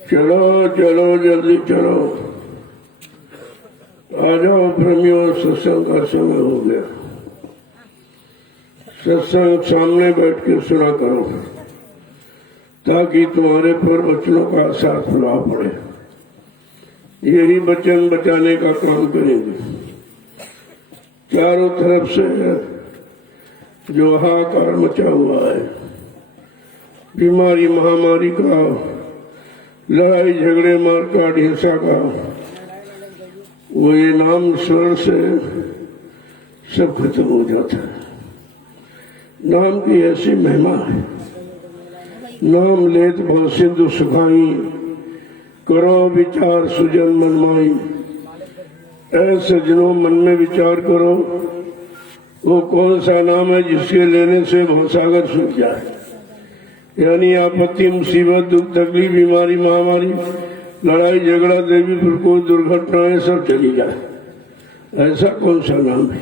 चलो चलो जल्दी चलो, आ जाओ प्रेमियों, सत्संग का समय हो गया। सत्संग सामने बैठ के सुना करो ताकि तुम्हारे पर वचनों का साथ प्रभाव पड़े। यही वचन बचाने का काम करेंगे। चारों तरफ से जो हाहाकार मचा हुआ है, बीमारी महामारी का, लड़ाई झगड़े मारकाट हिंसा का, वो ये नाम स्वर से सब खत्म हो जाता है। नाम की ऐसी महिमा है। नाम लेत भव सिंधु सुखाई, करो विचार सुजन मनमाई। ऐसे सज्जनों, मन में विचार करो, वो कौन सा नाम है जिसके लेने से भवसागर सूख जाए। यानी आपत्ति, मुसीबत, दुख, तकलीफ, बीमारी, महामारी, लड़ाई झगड़ा, देवी प्रकोप, दुर्घटनाएं सब चली जाए। ऐसा कौन सा नाम है?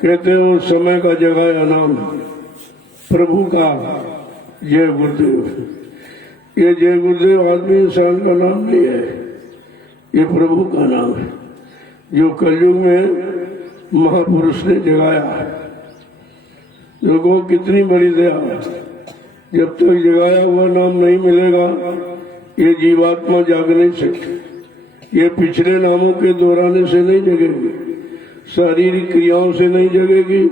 कहते हो समय का जगाया नाम, प्रभु का जय गुरुदेव। ये जय गुरुदेव आदमी इंसान का नाम नहीं है, ये प्रभु का नाम है जो कलयुग में महापुरुष ने जगाया है। लोगों कितनी बड़ी दया, जब तक जगाया हुआ नाम नहीं मिलेगा ये जीवात्मा जाग नहीं सकती। ये पिछले नामों के दोहराने से नहीं जगेगी, शारीरिक क्रियाओं से नहीं जगेगी।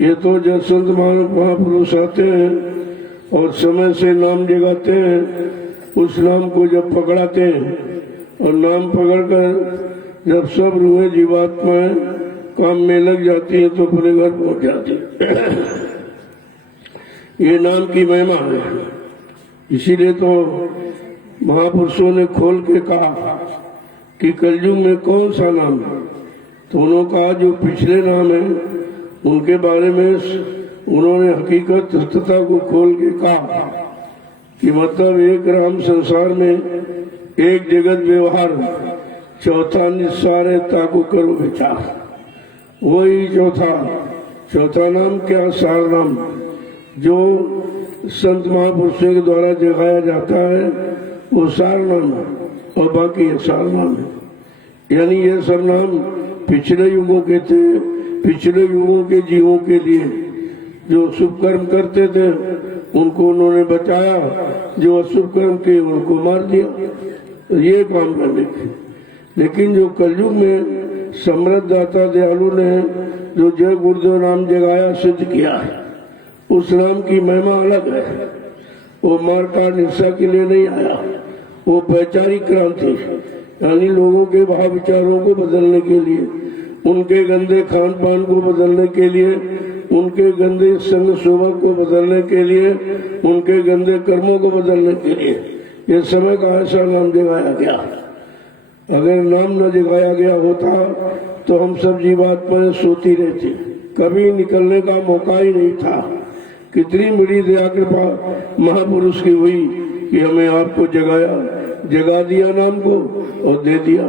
ये तो जब संत महापुरुष आते हैं और समय से नाम जगाते हैं, उस नाम को जब पकड़ाते हैं और नाम पकड़कर जब सब रूहें जीवात्माएं काम में लग जाती है तो अपने घर पहुंच जाती है। ये नाम की महिमा है। इसीलिए तो महापुरुषों ने खोल के कहा कि कलयुग में कौन सा नाम है। तो उन्होंने कहा जो पिछले नाम है उनके बारे में उन्होंने हकीकत सत्यता को खोल के कहा कि मतलब एक राम संसार में, एक जगत व्यवहार, चौथा निस्सार है ताको करो विचार। वही चौथा नाम क्या? सार नाम, जो संत महापुरुषों के द्वारा जगाया जाता है वो सार नाम है और बाकी ये सार नाम है। यानी ये सब नाम पिछले युगों के थे, पिछले युगों के जीवों के लिए जो शुभ कर्म करते थे उनको उन्होंने बचाया, जो अशुभ कर्म किए उनको मार दिया। तो ये काम करने के। लेकिन जो कलयुग में समृद्ध दाता दयालु ने जो जय गुरुदेव नाम जगाया, सिद्ध किया है, उस नाम की महिमा अलग है। वो मारकाट हिंसा के लिए नहीं आया, वो वैचारिक क्रांति, यानी लोगों के भाव विचारों को बदलने के लिए, उनके गंदे खान पान को बदलने के लिए, उनके गंदे संग स्वभाव को बदलने के लिए, उनके गंदे कर्मों को बदलने के लिए ये समय का ऐसा नाम जगाया गया। अगर नाम न जगाया गया होता तो हम सब जीवात्माएं सोती रहती, कभी निकलने का मौका ही नहीं था। कितनी बड़ी दया कृपा महापुरुष की हुई कि हमें आपको जगाया, जगा दिया नाम को और दे दिया,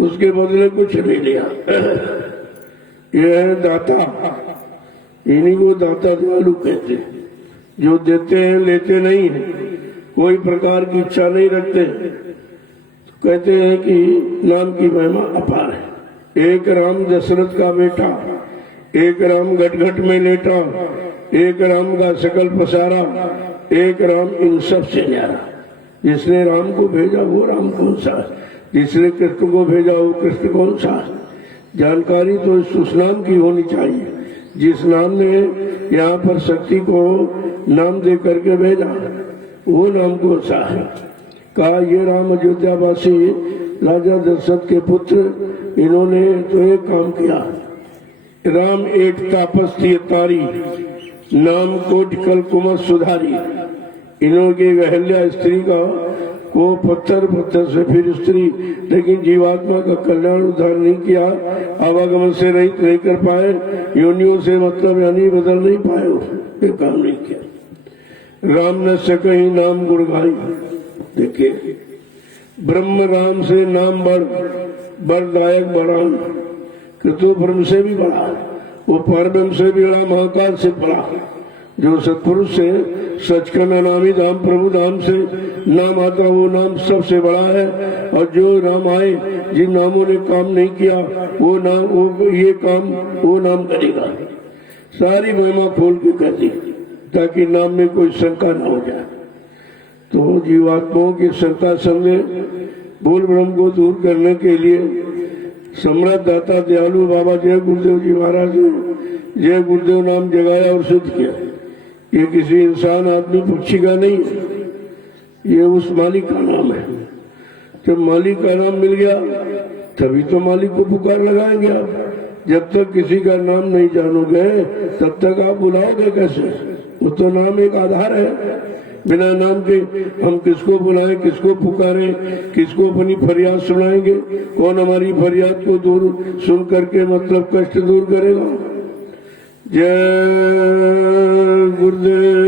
उसके बदले कुछ नहीं लिया। ये है दाता, इन्हीं को दाता दयालु कहते हैं, जो देते हैं लेते नहीं है, कोई प्रकार की इच्छा नहीं रखते। तो कहते हैं कि नाम की महिमा अपार है। एक राम दशरथ का बेटा, एक राम घट में लेटा, एक राम का सकल पसारा, एक राम इन सब से न्यारा। जिसने राम को भेजा वो राम कौन सा, जिसने कृष्ण को भेजा वो कृष्ण कौन सा। जानकारी तो उस नाम की होनी चाहिए जिस नाम ने यहाँ पर शक्ति को नाम दे करके भेजा, वो नाम कौन सा है। कहा ये राम अयोध्यावासी राजा दशरथ के पुत्र, इन्होंने तो एक काम किया। राम एक तापस थी तारी, नाम कोट कल कुमत सुधारी। इन्होंने अहल्या स्त्री का वो पत्थर से फिर स्त्री, लेकिन जीवात्मा का कल्याण उद्धार नहीं किया, आवागमन से रहित नहीं कर पाए, योनियों से मतलब यानी बदल नहीं पाए, ये काम नहीं किया। राम न सकहि नाम गुण गाई। देखिए, ब्रह्म राम से नाम बरदायक बड़ान, कृतो ब्रह्म से भी बड़ा, वो परब्रह्म से भी बड़ा, महाकाल से बड़ा। जो सत्पुरुष से सच का नामी धाम प्रभु धाम से नाम आता, वो नाम सबसे बड़ा है। और जो नाम आए, जिन नामों ने काम नहीं किया, वो नाम वो ये काम वो नाम करेगा। सारी महिमा खोल के कर दी ताकि नाम में कोई शंका ना हो जाए। तो जीवात्माओं की शंका संगे भूल भ्रम को दूर करने के लिए सम्राट दाता दयालु बाबा जय गुरुदेव जी महाराज ने जय गुरुदेव नाम जगाया और सिद्ध किया। ये किसी इंसान आदमी पक्षी का नहीं है, ये उस मालिक का नाम है। जब मालिक का नाम मिल गया तभी तो मालिक को पुकार लगाएंगे आप। जब तक किसी का नाम नहीं जानोगे तब तक आप बुलाओगे कैसे? वो तो नाम एक आधार है। बिना नाम के हम किसको बुलाएं, किसको पुकारें, किसको अपनी फरियाद सुनाएंगे? कौन हमारी फरियाद को दूर सुन करके मतलब कष्ट दूर करेगा? जय गुरुदेव,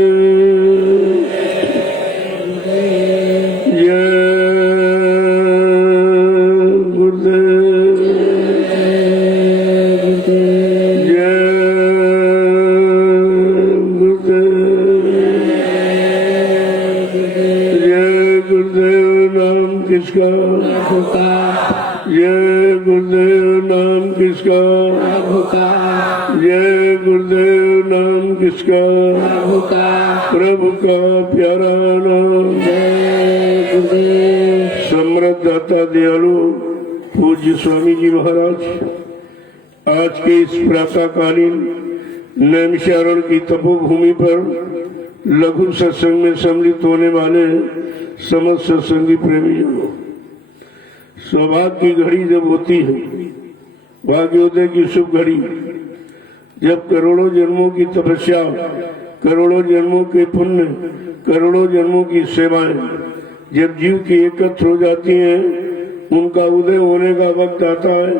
जय गुरुदेव, जय गुरुदेव, जय गुरुदेव नाम किसका? जय गुरुदेव नाम किसका? जय गुरुदेव नाम किसका? प्रभु का प्यारा नाम। जय गुरुदेव। समृद्ध दाता दयालु पूज्य स्वामी जी महाराज आज के इस प्रातःकालीन नैमिषारण्य की तपोभूमि पर लघु सत्संग में सम्मिलित होने वाले समस्त सत्संगी प्रेमी जनों, सौभाग्य की घड़ी जब होती है, भाग्योदय की शुभ घड़ी, जब करोड़ों जन्मों की तपस्या, करोड़ों जन्मों के पुण्य, करोड़ों जन्मों की सेवाएं जब जीव की एकत्र हो जाती हैं, उनका उदय होने का वक्त आता है,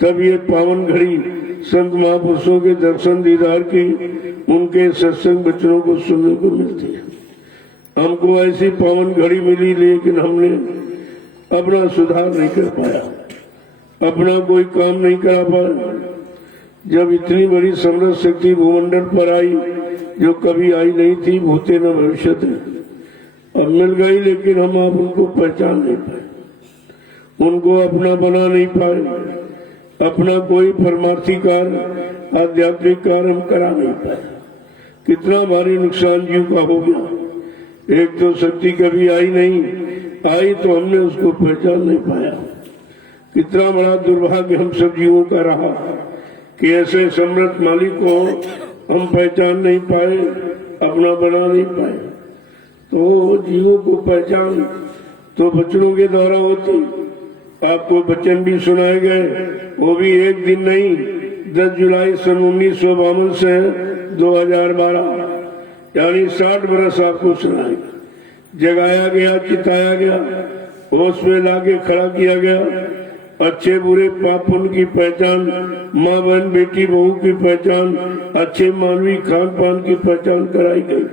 तब ये पावन घड़ी संत महापुरुषों के दर्शन दीदार की, उनके सत्संग वचनों को सुनने को मिलती है। हमको ऐसी पावन घड़ी मिली, लेकिन हमने अपना सुधार नहीं कर पाया, अपना कोई काम नहीं करा पाया। जब इतनी बड़ी समृद्ध शक्ति भूमंडल पर आई जो कभी आई नहीं थी, भूते न भविष्यत है, अब मिल गई, लेकिन हम आप उनको पहचान नहीं पाए, उनको अपना बना नहीं पाए, अपना कोई परमार्थी कार्य, आध्यात्मिक कार्य हम करा नहीं पाए। कितना भारी नुकसान जीव का हो गया। एक तो शक्ति कभी आई नहीं, आई तो हमने उसको पहचान नहीं पाया। कितना बड़ा दुर्भाग्य हम सब जीवों का रहा कि ऐसे समृद्ध मालिक को हम पहचान नहीं पाए, अपना बना नहीं पाए। तो जीवों को पहचान तो बच्चों के द्वारा होती। आपको वचन भी सुनाए गए, वो भी एक दिन नहीं, 10 जुलाई सन 1952 से 2012, यानी 60 बरस आपको सुनाए, जगाया गया, चिताया गया, होश में लाके खड़ा किया गया। अच्छे बुरे पाप पुण्य की पहचान, माँ बहन बेटी बहू की पहचान, अच्छे मानवीय खान पान की पहचान कराई गई,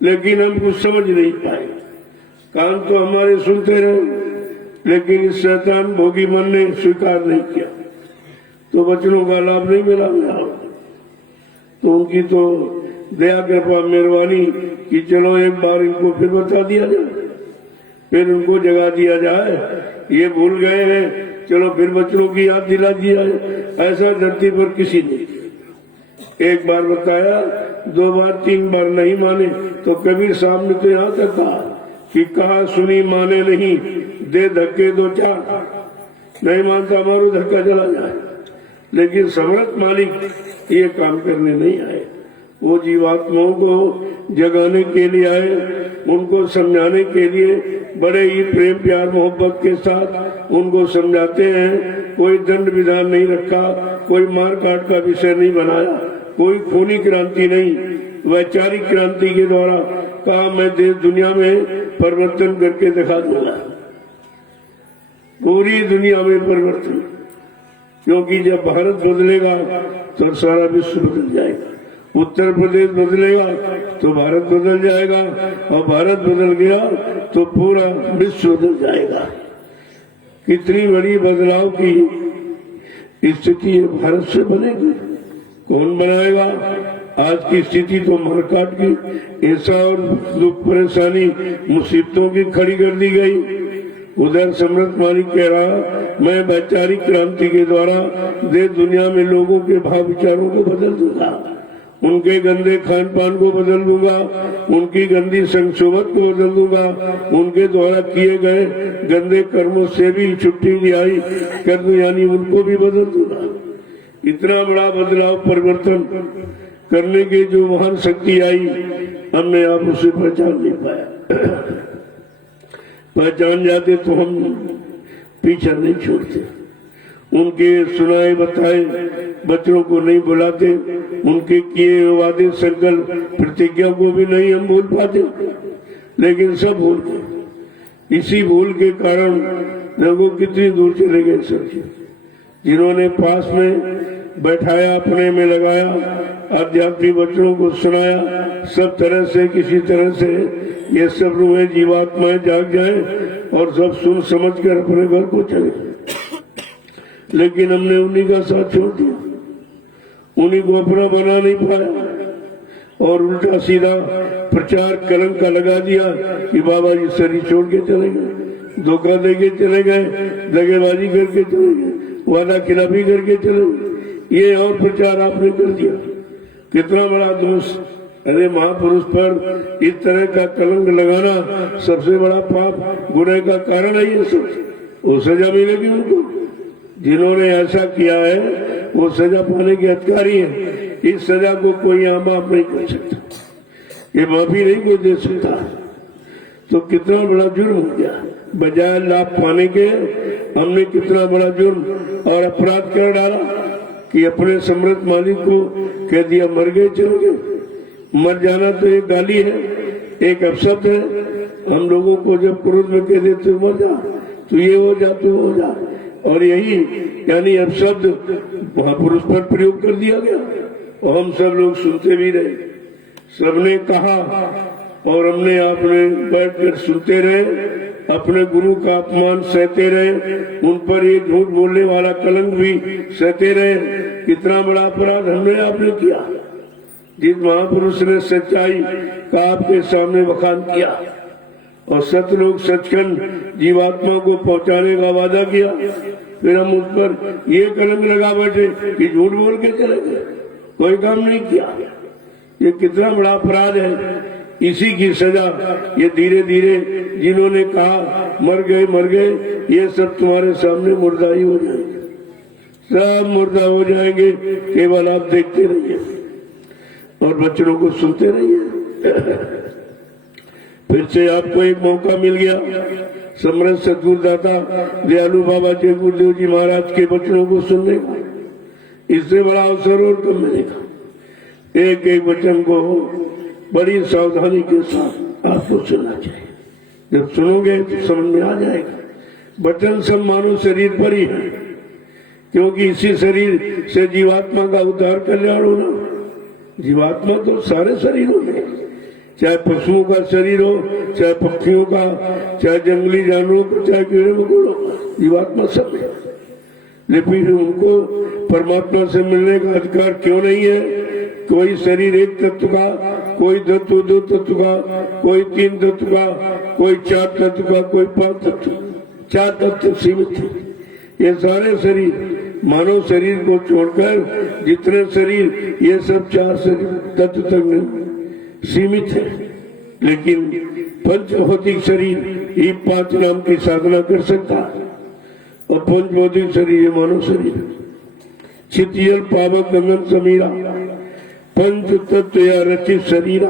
लेकिन हम कुछ समझ नहीं पाए। कान तो हमारे सुनते रहे, लेकिन इस शैतान भोगी मन ने स्वीकार नहीं किया, तो वचनों का लाभ नहीं मिला। तो उनकी तो दया कृपा मेहरबानी कि चलो एक बार इनको फिर बता दिया जाए, फिर उनको जगा दिया जाए। ये भूल गए हैं, चलो फिर बच्चों की याद दिला दिया जाए। ऐसा धरती पर किसी ने एक बार बताया, 2 बार 3 बार नहीं माने, तो कबीर साहब ने तो यहाँ तक कहा कि कहा सुनी माने नहीं, दे धक्के 2-4, नहीं मानता मारो धक्का चला जाए। लेकिन समर्थ मालिक ये काम करने नहीं आए। वो जीवात्माओं को जगाने के लिए आए, उनको समझाने के लिए बड़े ही प्रेम प्यार मोहब्बत के साथ उनको समझाते हैं। कोई दंड विधान नहीं रखा, कोई मार काट का विषय नहीं बनाया, कोई खूनी क्रांति नहीं, वैचारिक क्रांति के द्वारा कहा मैं देश दुनिया में परिवर्तन करके दिखा दूंगा, पूरी दुनिया में परिवर्तन। क्योंकि जब भारत बदलेगा तो सारा विश्व बदल जाएगा, उत्तर प्रदेश बदलेगा तो भारत बदल जाएगा, और भारत बदल गया तो पूरा विश्व बदल जाएगा। कितनी बड़ी बदलाव की स्थिति है भारत से बनेगी। कौन बनाएगा? आज की स्थिति तो मारकाट की, ऐसा और दुख परेशानी मुसीबतों की खड़ी कर दी गई। उधर सम्राट मालिक कह रहा मैं वैचारिक क्रांति के द्वारा देश दुनिया में लोगों के भाव विचारों को बदल दूंगा, उनके गंदे खान पान को बदल दूंगा, उनकी गंदी संशोभत को बदल दूंगा, उनके द्वारा किए गए गंदे कर्मों से भी छुट्टी रिहाई कर दूं, यानी उनको भी बदल दूंगा। इतना बड़ा बदलाव परिवर्तन करने की जो महान शक्ति आई, हमने आप उसे पहचान नहीं पाया। पहचान जाते तो हम पीछा नहीं छोड़ते, उनके सुनाए बताए बच्चों को नहीं बुलाते, उनके किए वादे संकल्प प्रतिज्ञा को भी नहीं हम भूल पाते, लेकिन सब भूल गए। इसी भूल के कारण लोग कितनी दूर चले गए। सब जिन्होंने पास में बैठाया, अपने में लगाया, आध्यात्मिक बच्चों को सुनाया, सब तरह से किसी तरह से ये सब रूहें जीवात्माएं जाग जाए और सब सुन समझ कर अपने घर को चले। लेकिन हमने उन्हीं का साथ छोड़ दिया, उन्हीं को अपना बना नहीं पाया और उल्टा सीधा प्रचार कलंक का लगा दिया कि बाबा जी शरीर छोड़ के चले गए, धोखा दे के चले गए, दगेबाजी करके चले गए, वादा खिलाफी करके चले गए। ये और प्रचार आपने कर दिया, कितना बड़ा दोष। अरे महापुरुष पर इस तरह का कलंक लगाना सबसे बड़ा पाप गुनाह का कारण है। ये सब वो सजा मिलेगी उनको, जिन्होंने ऐसा किया है वो सजा पाने के अधिकारी हैं। इस सजा को कोई यहाँ माफ नहीं कर सकता, ये माफी नहीं कोई दे सकता। तो कितना बड़ा जुर्म हो गया, बजाय लाभ पाने के हमने कितना बड़ा जुर्म और अपराध कर डाला कि अपने सम्राट मालिक को कह दिया मर गए चले गए। मर जाना तो एक गाली है, एक अपशब्द है। हम लोगों को जब क्रोध में कह देते मर जा, तो ये हो जा, तो हो जा, और यही यानी अपशब्द महापुरुष पर प्रयोग कर दिया गया और हम सब लोग सुनते भी रहे। सबने कहा और हमने आपने बैठकर सुनते रहे, अपने गुरु का अपमान सहते रहे, उन पर ये झूठ बोलने वाला कलंक भी सहते रहे। कितना बड़ा अपराध हमने आपने किया। जिस महापुरुष ने सच्चाई का आपके सामने बखान किया और सतलोक सचखंड जीवात्मा को पहुंचाने का वादा किया, फिर हम उस पर ये कलंक लगा बैठे कि झूठ बोल के चले गए, कोई काम नहीं किया। ये कितना बड़ा अपराध है। इसी की सजा ये धीरे धीरे जिन्होंने कहा मर गए, ये सब तुम्हारे सामने मुर्दा ही हो जाएंगे, सब मुर्दा हो जाएंगे। केवल आप देखते रहिए और बच्चों को सुनते रहिए। फिर से आपको एक मौका मिल गया समर्थ सद्गुरुदाता दयालु बाबा जय गुरुदेव जी महाराज के वचनों को सुनने का। इससे बड़ा अवसर और कम मिलेगा। एक एक वचन को बड़ी सावधानी के साथ आपको सुनना चाहिए। जब सुनोगे तो समझ में आ जाएगा। वचन सब मानव शरीर पर ही है, क्योंकि इसी शरीर से जीवात्मा का उद्धार कल्याण होना। जीवात्मा तो सारे शरीरों में, चाहे पशुओं का शरीर हो, चाहे पक्षियों का, चाहे जंगली जानवरों का, चाहे कीड़े मकोड़ों का, जीवात्मा सब है। लेकिन उनको परमात्मा से मिलने का अधिकार क्यों नहीं है? कोई शरीर एक तत्व का, कोई तत्व दो तत्व का, कोई तीन तत्व का, कोई चार तत्व का, कोई पांच तत्व, चार तत्व सीमित है। ये सारे शरीर मानव शरीर को छोड़कर जितने शरीर, ये सब चार शरीर तत्व तक सीमित है। लेकिन पंच भौतिक शरीर ही पांच नाम की साधना कर सकता है और पंच भौतिक शरीर ये मानव शरीर। क्षितिजल पावक गगन समीरा पंच तत्व या रचित शरीरा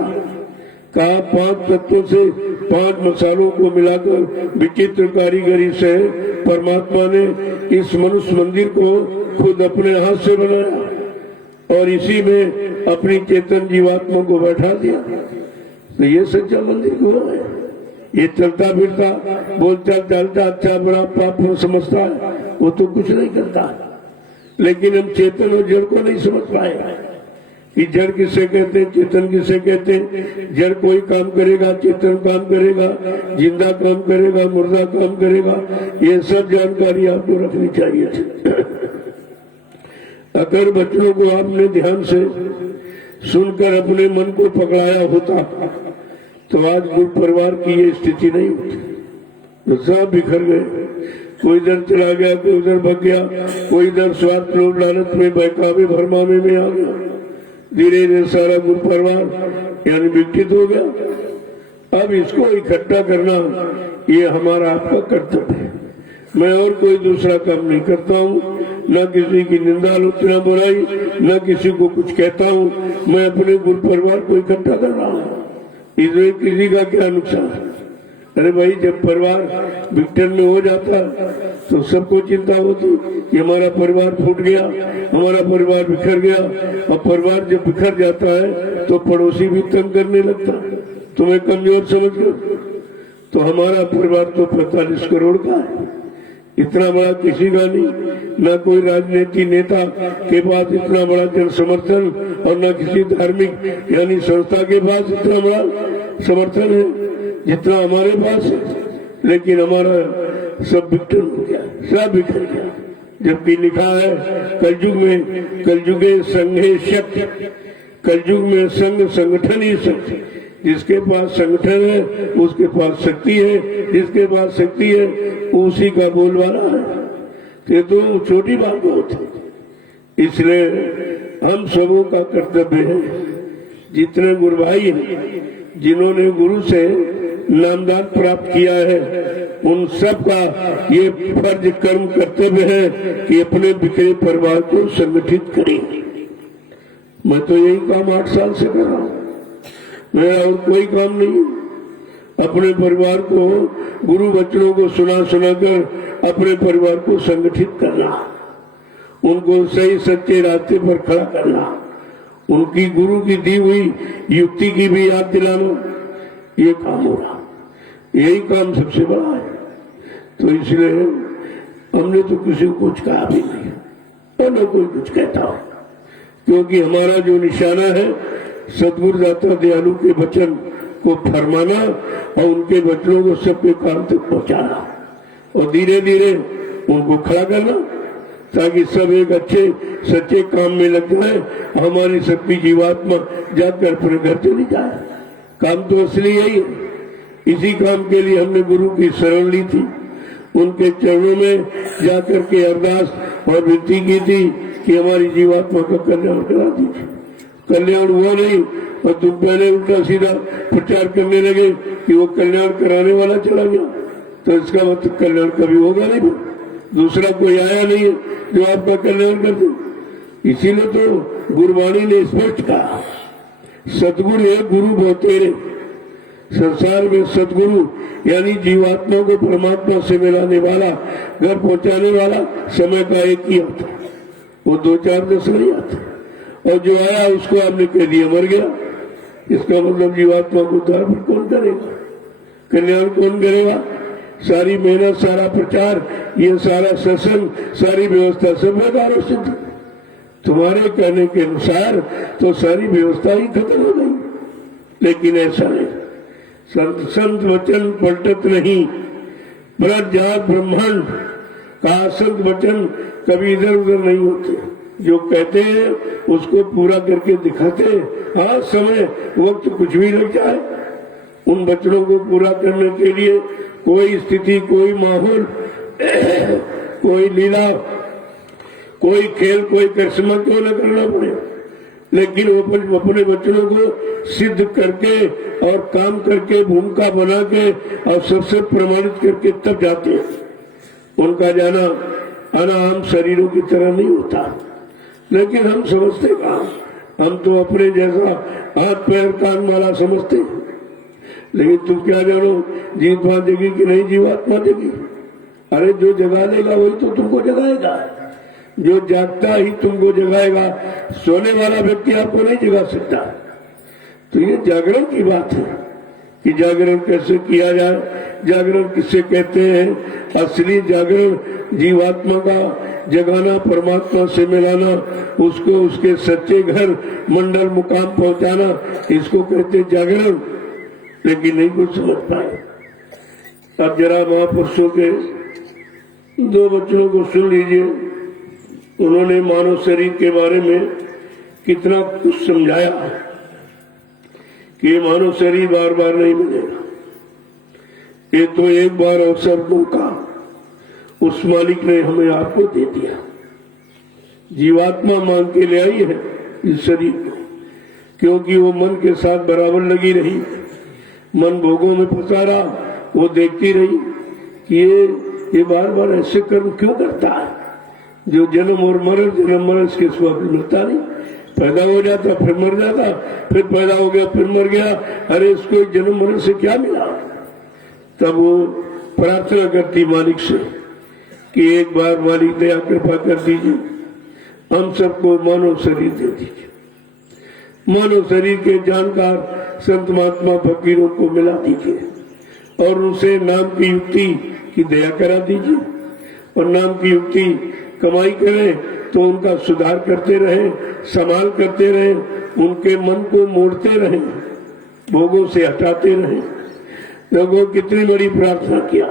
कहा 5 तत्वों से 5 मसालों को मिलाकर विचित्र कारीगरी से परमात्मा ने इस मनुष्य मंदिर को खुद अपने हाथ से बनाया और इसी में अपनी चेतन जीवात्मा को बैठा दिया। तो ये सच्चा मंदिर हुआ है। ये चलता फिरता बोलता चलता अच्छा बड़ा पाप समझता है, वो तो कुछ नहीं करता। लेकिन हम चेतन और जड़ को नहीं समझ पाएगा कि जड़ किसे कहते हैं, चेतन किसे कहते हैं। जड़ कोई काम करेगा, चेतन काम करेगा, जिंदा काम करेगा, मुर्दा काम करेगा, ये सब जानकारी आपको रखनी चाहिए थी। अगर बच्चों को आपने ध्यान से सुनकर अपने मन को पकड़ाया होता तो आज गुरु परिवार की ये स्थिति नहीं होती। तो सब बिखर गए, कोई इधर चला गया, कोई उधर भग गया, कोई इधर स्वार्थ लोभ लालच में बहकावे भरमावे में आ गया। धीरे धीरे सारा गुरु परिवार यानी विकसित हो गया। अब इसको इकट्ठा करना ये हमारा आपका कर्तव्य है। मैं और कोई दूसरा काम नहीं करता हूँ, न किसी की निंदा आलोचना बुराई, न किसी को कुछ कहता हूँ। मैं अपने गुरु परिवार को इकट्ठा कर रहा हूँ। इसमें किसी का क्या नुकसान? अरे भाई, जब परिवार विघटन में हो जाता तो सबको चिंता होती कि हमारा परिवार फूट गया, हमारा परिवार बिखर गया। और परिवार जब बिखर जाता है तो पड़ोसी भी तंग करने लगता, तुम्हें कमजोर समझ कर। तो हमारा परिवार तो 45 करोड़ का है, इतना बड़ा किसी का नहीं। न कोई राजनीति नेता के पास इतना बड़ा जन समर्थन और न किसी धार्मिक यानी संस्था के पास इतना बड़ा समर्थन है जितना हमारे पास है। लेकिन हमारा सब विघटन हो गया, सब बिखर गया। जबकि लिखा है कलयुगे संघे शक्ति, कलयुग में संघ संगठन ही शक्ति। जिसके पास संगठन है उसके पास शक्ति है, जिसके पास शक्ति है उसी का बोलबाला है। ये तो छोटी बात होती। इसलिए हम सबों का कर्तव्य है, जितने गुरु भाई हैं जिन्होंने गुरु से नामदान प्राप्त किया है, उन सब का ये फर्ज कर्म कर्तव्य है कि अपने बिखरे परिवार को संगठित करें। मैं तो यही काम 8 साल से कर रहा हूँ, मेरा और कोई काम नहीं। अपने परिवार को गुरु वचनों को सुना सुनाकर अपने परिवार को संगठित करना, उनको सही सच्चे रास्ते पर खड़ा करना, उनकी गुरु की दी हुई युक्ति की भी याद दिलाना, ये काम हो रहा। यही काम सबसे बड़ा है। तो इसलिए हमने तो किसी को कुछ कहा भी नहीं और न कोई कुछ कहता हो, क्योंकि हमारा जो निशाना है सतगुरु दाता दयालु के वचन को फरमाना और उनके वचनों को सबके काम तक पहुंचाना और धीरे धीरे उनको खड़ा करना, ताकि सब एक अच्छे सच्चे काम में लग जाए। हमारी सबकी जीवात्मा जाकर अपने घर चली जाए। काम तो असली यही है। इसी काम के लिए हमने गुरु की शरण ली थी, उनके चरणों में जाकर के अरदास और विनती की थी कि हमारी जीवात्मा का कल्याण करा दीजिए। कल्याण हुआ नहीं और तुम पहले उल्टा सीधा प्रचार करने लगे कि वो कल्याण कराने वाला चला गया, तो इसका मतलब कल्याण कभी होगा नहीं। दूसरा कोई आया नहीं है जो आपका कल्याण कर दे। इसीलिए तो गुरुवाणी ने स्पष्ट कहा, सतगुरु है गुरु बहुतेरे। संसार में सतगुरु यानी जीवात्मा को परमात्मा से मिलाने वाला, घर पहुंचाने वाला समय का एक ही आता, वो 2-4 दस नहीं आता। और जो आया उसको आपने कह दिया मर गया। इसका मतलब जीवात्मा को उद्धार कौन करेगा, कल्याण कौन करेगा? सारी मेहनत, सारा प्रचार, ये सारा सत्संग, सारी व्यवस्था सब बेकार हो सिद्ध। तुम्हारे कहने के अनुसार तो सारी व्यवस्था ही खत्म हो गई, लेकिन ऐसा नहीं। संत वचन पलटत नहीं, ब्रज जात ब्रह्मांड का संत वचन कभी इधर उधर नहीं होते। जो कहते हैं उसको पूरा करके दिखाते हैं। हाँ, समय वक्त कुछ भी लग जाए, उन वचनों को पूरा करने के लिए कोई स्थिति, कोई माहौल, कोई लीला, कोई खेल, कोई करिश्मा क्यों न करना पड़े, लेकिन वो अपने वचनों को सिद्ध करके और काम करके, भूमिका बना के और सबसे प्रमाणित करके तब जाते हैं। उनका जाना आना हम शरीरों की तरह नहीं होता। लेकिन हम समझते कहाँ, हम तो अपने जैसा हाथ पैर कान माला समझते। लेकिन तुम क्या जानो जीवात्मा जगी कि नहीं जीवात्मा जगी? अरे जो जगा लेगा वही तो तुमको जगाएगा, जो जागता ही तुमको जगाएगा। सोने वाला व्यक्ति आपको नहीं जगा सकता। तो ये जागरण की बात है कि जागरण कैसे किया जाए, जागरण किससे कहते हैं। असली जागरण जीवात्मा का जगाना, परमात्मा से मिलाना, उसको उसके सच्चे घर मंडल मुकाम पहुंचाना, इसको कहते जागरण। लेकिन नहीं कुछ समझ पाए। अब जरा महापुरुषों के 2 वचनों को सुन लीजिए। उन्होंने मानव शरीर के बारे में कितना कुछ समझाया कि ये मानव शरीर बार बार नहीं मिलेगा, ये तो एक बार अवसर मौका उस मालिक ने हमें आपको दे दिया। जीवात्मा मांग के ले आई है इस शरीर को, क्योंकि वो मन के साथ बराबर लगी रही, मन भोगों में फंसा रहा। वो देखती रही कि ये बार बार ऐसे कर्म क्यों करता है, जो जन्म और मरण, जन्म मरण इसके स्वभाव मिलता नहीं। पैदा हो जाता फिर मर जाता, फिर पैदा हो गया फिर मर गया। अरे इसको जन्म मरण से क्या मिला? तब वो प्रार्थना करती मालिक से कि एक बार मालिक दया कृपा कर दीजिए, हम सबको मानव शरीर दे दीजिए। मानव शरीर के जानकार संत महात्मा फकीरों को मिला दीजिए और उनसे नाम की युक्ति की दया करा दीजिए। और नाम की युक्ति कमाई करें तो उनका सुधार करते रहे, संभाल करते रहे, उनके मन को मोड़ते रहे, भोगों से हटाते रहे। लोगों कितनी बड़ी प्रार्थना किया।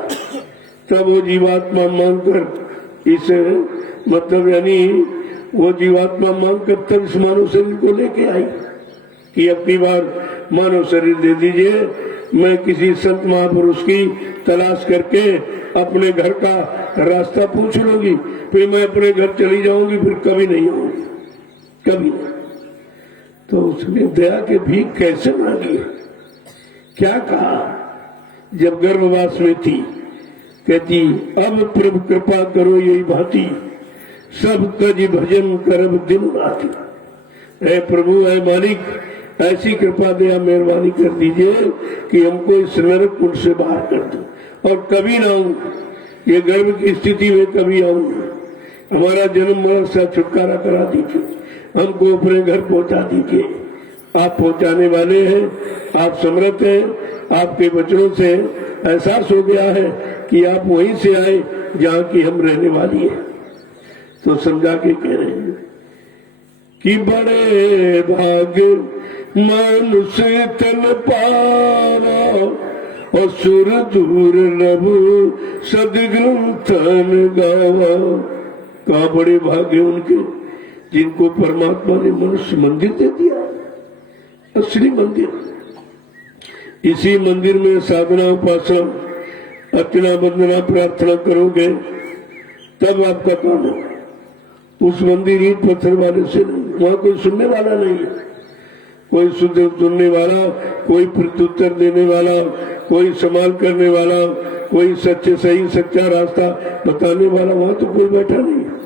तब वो जीवात्मा मांगकर इस मतलब यानी वो जीवात्मा मांगकर तब इस मानव शरीर को लेके आई कि अपनी बार मानव शरीर दे दीजिए। मैं किसी संत महापुरुष की तलाश करके अपने घर का रास्ता पूछ लूंगी, फिर मैं अपने घर चली जाऊंगी, फिर कभी नहीं आऊंगी, कभी नहीं। तो उसने दया के भीख कैसे मांगी, क्या कहा? जब गर्भवास में थी कहती अब प्रभु कृपा करो यही भांति, सब तज भजन करब दिन राति। ऐ प्रभु, ऐ मालिक, ऐसी कृपा दया मेहरबानी कर दीजिए कि हमको इस नरक कुंड से बाहर कर दो और कभी ना आऊं, ये गर्भ की स्थिति में कभी आऊं, हमारा जन्म मरण से छुटकारा करा दीजिए, हमको अपने घर पहुंचा दीजिए। आप पहुंचाने वाले हैं, आप समर्थ हैं, आपके वचनों से एहसास हो गया है कि आप वहीं से आए जहां की हम रहने वाली है। तो समझा के कह रहे हैं कि बड़े भाग मनुष्य तन पारा और सुर दूर लभु सदग्रंथन गावा। कहा बड़े भाग्य उनके जिनको परमात्मा ने मनुष्य मंदिर दे दिया, असली मंदिर। इसी मंदिर में साधना उपासना अर्चना वंदना प्रार्थना करोगे तब आपका काम होगा। उस मंदिर ईंट पत्थर वाले से नहीं, वहां कोई सुनने वाला नहीं है, कोई सुनने वाला, कोई प्रत्युत्तर देने वाला, कोई संभाल करने वाला, कोई सच्चे सही सच्चा रास्ता बताने वाला वहां तो कोई बैठा नहीं है।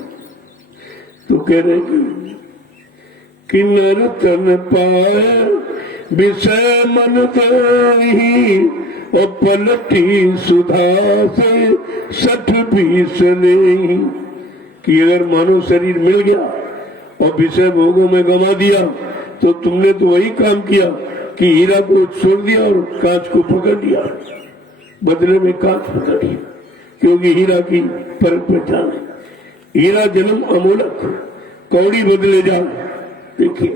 तो कह रहे कि नर तन पाए विषय मन दही और पलटी सुधा से 60-20 नहीं। कि अगर मानव शरीर मिल गया और विषय भोगों में गंवा दिया तो तुमने तो वही काम किया कि हीरा को छोड़ दिया और कांच को पकड़ लिया, बदले में कांच पकड़ लिया, क्योंकि हीरा की परख पहचान है। हीरा जन्म अमोलक, कौड़ी बदले जाओ। देखिए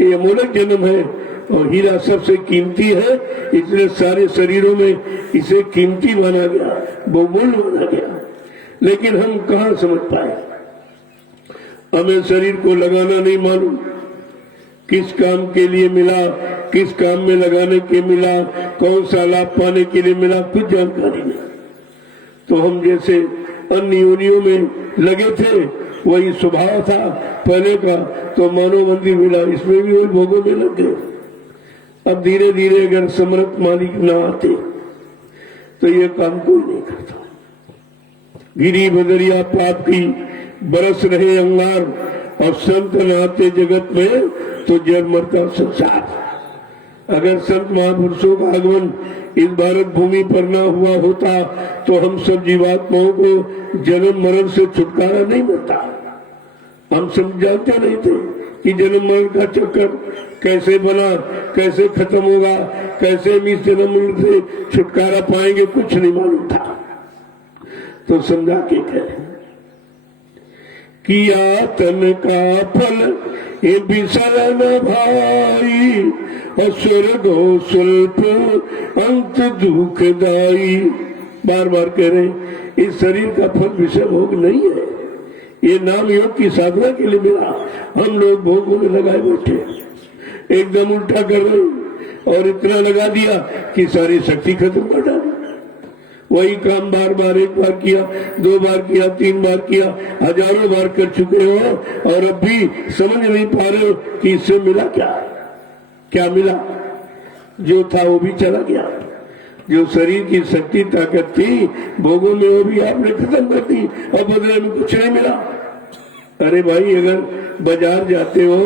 ये अमोलक जन्म है और हीरा सबसे कीमती है, इसलिए सारे शरीरों में इसे कीमती माना गया, बहुमूल्य माना गया। लेकिन हम कहाँ समझ पाए, हमें शरीर को लगाना नहीं मालूम, किस काम के लिए मिला, किस काम में लगाने के मिला, कौन सा लाभ पाने के लिए मिला, कुछ जानकारी नहीं। तो हम जैसे अन्य योनियों में लगे थे वही स्वभाव था पहले का, तो मानव मंदिर मिला, इसमें भी वही भोगों में लग गए। अब धीरे धीरे अगर समर्थ मालिक न आते तो ये काम कोई नहीं करता। गिरी बदरिया पाप की बरस रहे अंगार और संत न आते जगत में तो जड़ मरता संसार। अगर संत महापुरुषों का आगमन इस भारत भूमि पर न हुआ होता तो हम सब जीवात्माओं को जन्म मरण से छुटकारा नहीं मिलता। हम सब जानते नहीं थे कि जन्म मरण का चक्कर कैसे बना, कैसे खत्म होगा, कैसे हम इस जन्म मरण से छुटकारा पाएंगे, कुछ नहीं मालूम था। तो समझा के कह किया तन का फल ये बिसर न भाई, और स्वर्ग हो स्वल्प अंत दुखदाई। बार बार कह रहे इस शरीर का फल विषय भोग नहीं है, ये नाम योग की साधना के लिए मिला। हम लोग भोगों में लगाए बैठे, एकदम उल्टा कर रहे और इतना लगा दिया कि सारी शक्ति खत्म कर डाली। वही काम बार बार, एक बार किया, 2 बार किया, 3 बार किया, हजारों बार कर चुके हो और अब भी समझ नहीं पा रहे हो कि इससे मिला क्या। क्या मिला? जो था वो भी चला गया, जो शरीर की शक्ति ताकत थी भोगों में वो भी आपने खत्म कर दी और बदले में कुछ नहीं मिला। अरे भाई, अगर बाजार जाते हो,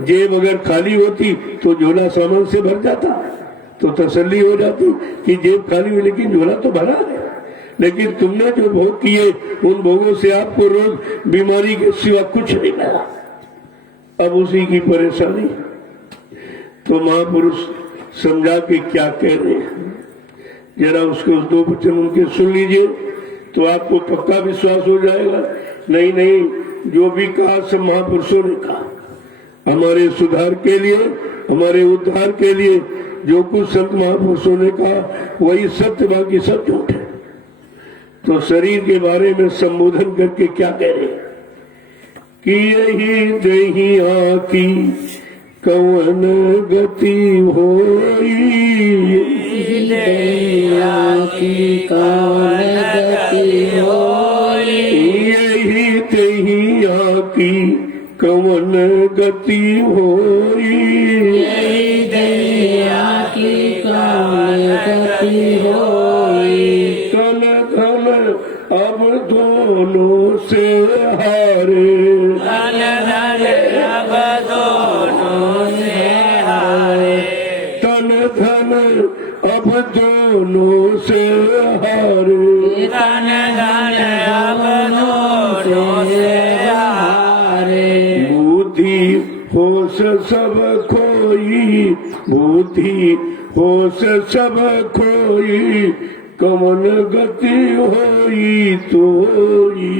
जेब अगर खाली होती तो झोला सामान से भर जाता, तो तसल्ली हो जाती कि जेब खाली हुई लेकिन झोला तो भरा है। लेकिन तुमने जो भोग किए उन भोगों से आपको रोग बीमारी के सिवा कुछ नहीं मिला। अब उसी की परेशानी। तो महापुरुष समझा के क्या कह रहे हैं, जरा उसके उस 2 वचन उनके सुन लीजिए तो आपको पक्का विश्वास हो जाएगा। नहीं नहीं, जो भी कहा सब महापुरुषों ने कहा, हमारे सुधार के लिए, हमारे उद्धार के लिए जो कुछ संत महापुरुषों ने कहा वही सत्य, बाकी सब झूठ है। तो शरीर के बारे में संबोधन करके क्या कह रहे कि यही दहिया की कवन गति होई, दहिया की कवन गति होई, यही दहिया की कवन गति होई, यही दहिया की कवन गति होई। तन धन अब दोनों से हारे, धन धन अब दोनों से हारे, तन धन अब दोनों से हारे, धन धन अब दोनों से हारे। बुद्धि होश सब खोई, बुद्धि होश सब खोई, कमन गति होई तोई,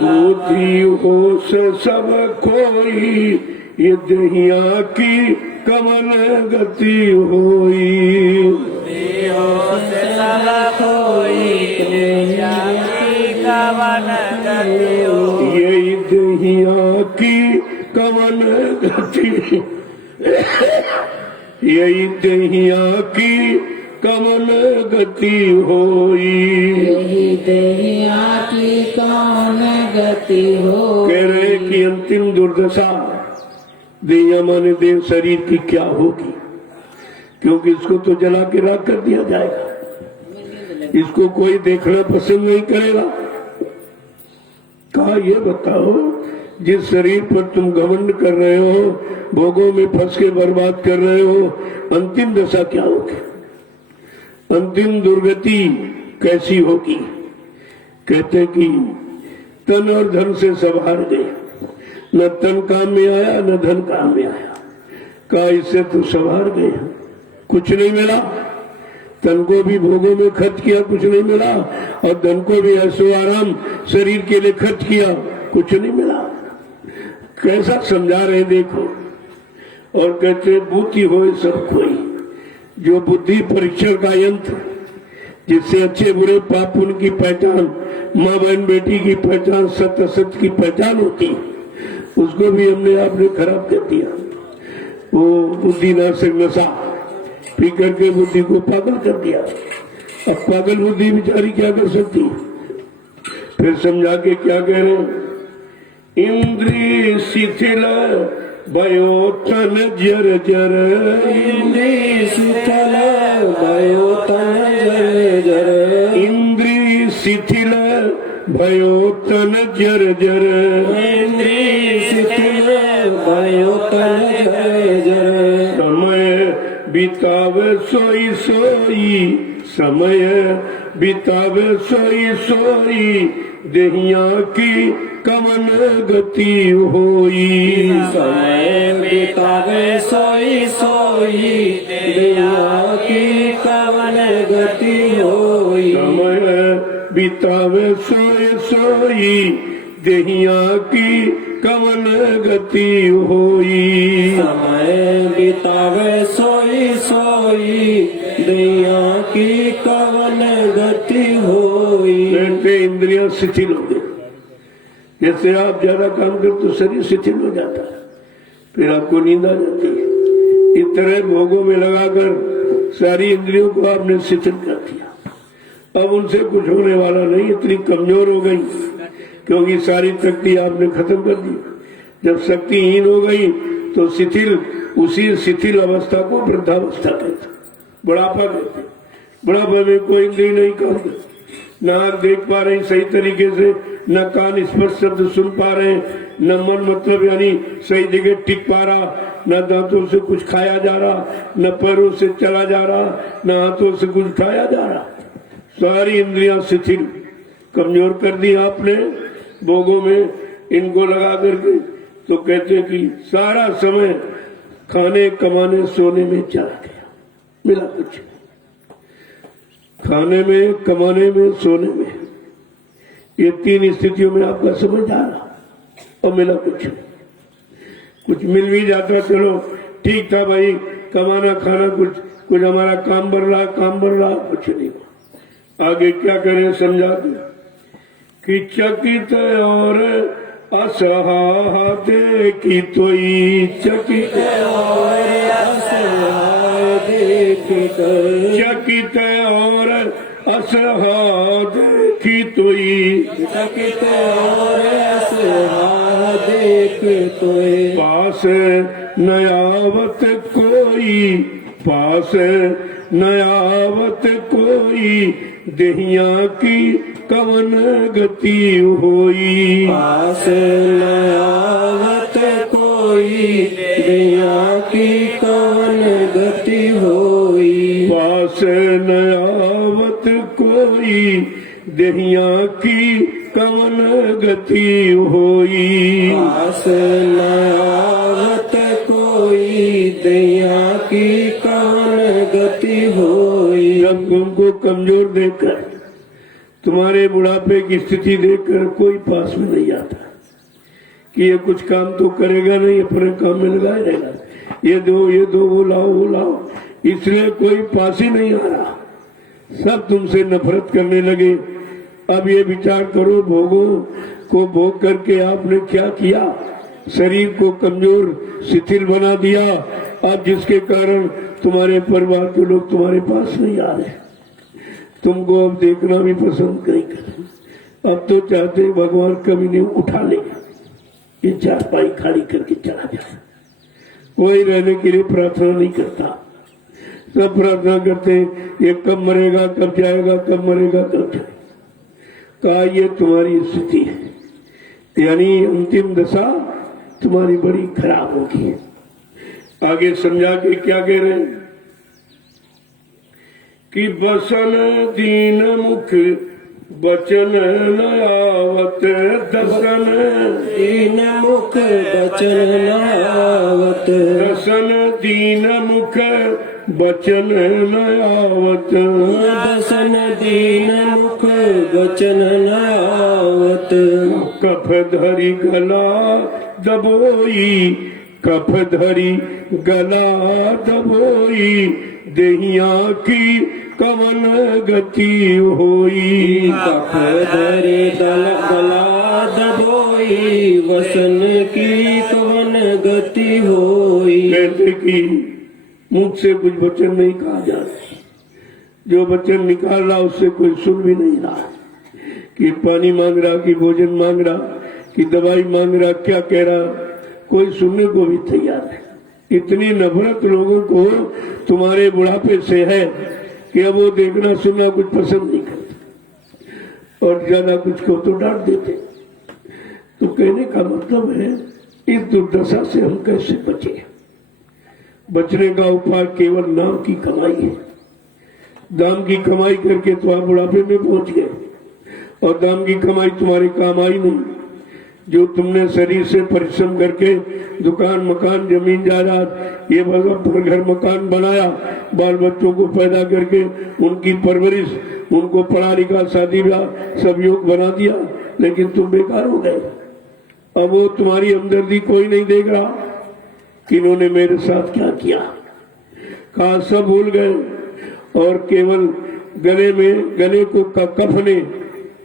बुद्धि होश सब खोई, ये दहिया की कमन गति होई, होश सब खोई, दहिया की कवन गति होई, यही दहिया की कमन गति, यही दहिया की कमन गति होई, यही दहिया की कवन गति होई। कह रहे कि अंतिम दुर्दशा देह माने देह शरीर की क्या होगी, क्योंकि इसको तो जला के राख कर दिया जाएगा, इसको कोई देखना पसंद नहीं करेगा। कहा ये बताओ, जिस शरीर पर तुम घमंड कर रहे हो, भोगों में फंस के बर्बाद कर रहे हो, अंतिम दशा क्या होगी, अंतिम दुर्गति कैसी होगी। कहते कि तन और धन से सब हार गए, न तन काम में आया न धन काम में आया। कहा इससे तो सब हार गए, कुछ नहीं मिला, तन को भी भोगों में खर्च किया, कुछ नहीं मिला, और धन को भी ऐसो आराम शरीर के लिए खर्च किया, कुछ नहीं मिला। कैसा समझा रहे देखो। और कहते बुद्धि होए सब कोई, जो बुद्धि परीक्षण का यंत्र, जिससे अच्छे बुरे पाप पुण्य की पहचान, माँ बहन बेटी की पहचान, सत्य असत्य की पहचान होती, उसको भी हमने आपने खराब कर दिया। वो बुद्धि नाशक नशा पी करके बुद्धि को पागल कर दिया। अब पागल बुद्धि बेचारी क्या कर सकती। फिर समझा के क्या कह रहे हैं, इंद्रिय शिथिल भयो तन जर जर, इंद्रिय शिथिल भयो तन जर जर, इंद्रिय शिथिल भयो तन जर जर, इंद्रिय शिथिल भयो बितावे सोई सोई समय बितावे सोई सोई देहिया की कमन गति होई समय बितावे सोई सोई दुनिया की कवन गति होई समय बितावे सोई सोई देहिया की कमन गति होई समय बितावे सोई सोई दुनिया की कवन गति होई ऐसे इंद्रियां शिथिल हो गई। जैसे आप ज्यादा काम करते तो शरीर शिथिल हो जाता है, फिर आपको नींद आ जाती है। इस तरह भोगों में लगाकर सारी इंद्रियों को आपने शिथिल कर दिया। अब उनसे कुछ होने वाला नहीं, इतनी कमजोर हो गई क्योंकि सारी शक्ति आपने खत्म कर दी। जब शक्तिहीन हो गई तो शिथिल, उसी शिथिल अवस्था को वृद्धावस्था कहते, बुढ़ापा कहते। बुढ़ापे में कोई इंद्रिय नहीं काम करती, न आंख देख पा रहे सही तरीके से, न कान स्पर्श शब्द सुन पा रहे, न मन मतलब यानी सही जगह टिक पा रहा, न दांतों से कुछ खाया जा रहा, न पैरों से चला जा रहा, न हाथों से कुछ खाया जा रहा। सारी इंद्रियां शिथिल कमजोर कर दी आपने भोगों में इनको लगा करके। तो कहते कि सारा समय खाने कमाने सोने में चला गया, मिला कुछ खाने में, कमाने में, सोने में। ये तीन स्थितियों में आपका समझ आ रहा और मिला कुछ मिल भी जाता चलो ठीक था भाई, कमाना खाना कुछ हमारा काम बढ़ रहा कुछ नहीं। आगे क्या करें समझा दो कि चकित और असहा देखी तोई, चकित और असहाय देखित चकित और असहा देखी तोई, चकित और असहाय देखितोय पास नयावत कोई, पास नयावत कोई देहिया की कवन गति होई। पास नयावत कोई दुनिया की कवन गति होई। पास नयावत कोई देहिया की कवन गति होई। पास नयावत कोई दुनिया की कवन गति होई। जब तुमको कमजोर देखकर, तुम्हारे बुढ़ापे की स्थिति देखकर कोई पास में नहीं आता कि ये कुछ काम तो करेगा नहीं, अपने काम में लगा रहेगा, ये दो वो लाओ, इसलिए कोई पास ही नहीं आ रहा। सब तुमसे नफरत करने लगे। अब ये विचार करो, भोगों को भोग करके आपने क्या किया, शरीर को कमजोर शिथिल बना दिया। अब जिसके कारण तुम्हारे परिवार के लोग तुम्हारे पास नहीं आ रहे, तुमको अब देखना भी पसंद नहीं करते। अब तो चाहते भगवान कभी नहीं उठा ले, ये चारपाई खाली करके चला जाए। वही रहने के लिए प्रार्थना नहीं करता, सब प्रार्थना करते ये कब मरेगा, कब जाएगा, कब मरेगा, कब जाएगा। कहा ये तुम्हारी स्थिति है, यानी अंतिम दशा तुम्हारी बड़ी खराब होगी। आगे समझा के क्या कह रहे हैं कि बसन दीन मुख बचन न आवत, दसन दीन मुख बचन न आवत। दसन दीन मुख बचन न आवत। दसन दीन मुख बचन न आवत। कफ धरी गला दबोई, कफ धरी गला दबोई देहिया की कवन गति होई। कफ धरे गला दबोई वसन की कवन गति होई। कहते कि मुख से कुछ वचन नहीं कहा जा रहा, जो वचन निकाल रहा उससे कोई सुन भी नहीं रहा, कि पानी मांग रहा, कि भोजन मांग रहा, कि दवाई मांग रहा, क्या कह रहा, कोई सुनने को भी तैयार है। इतनी नफरत लोगों को तुम्हारे बुढ़ापे से है कि अब वो देखना सुनना कुछ पसंद नहीं करते, और ज्यादा कुछ को तो डांट देते। तो कहने का मतलब है इस दुर्दशा से हम कैसे बचे। बचने का उपाय केवल नाम की कमाई है। दाम की कमाई करके तो आप बुढ़ापे में पहुंच गए और दाम की कमाई तुम्हारे काम आई नहीं। जो तुमने शरीर से परिश्रम करके दुकान मकान जमीन जायदाद ये भगवान घर मकान बनाया, बाल बच्चों को पैदा करके उनकी परवरिश, उनको पढ़ा लिखा शादी ब्याह सब योग बना दिया, लेकिन तुम बेकार हो गए। अब वो तुम्हारी हमदर्दी कोई नहीं देख रहा कि इन्होंने मेरे साथ क्या किया। कहा सब भूल गए और केवल गले को कफ ने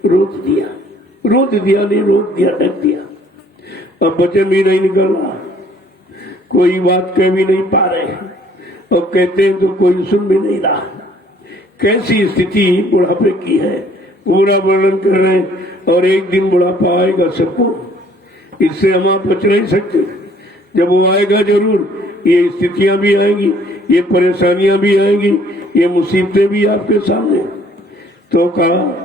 रोक दिया नहीं, रोक दिया, ढक दिया। अब वचन भी नहीं निकल रहा, कोई बात कह भी नहीं पा रहे और कहते हैं तो कोई सुन भी नहीं रहा। कैसी स्थिति बुढ़ापे की है पूरा वर्णन कर रहे हैं। और एक दिन बुढ़ापा आएगा सबको, इससे हम आप बच नहीं सकते। जब वो आएगा जरूर ये स्थितियां भी आएंगी, ये परेशानियां भी आएंगी, ये मुसीबतें भी आपके सामने। तो कहा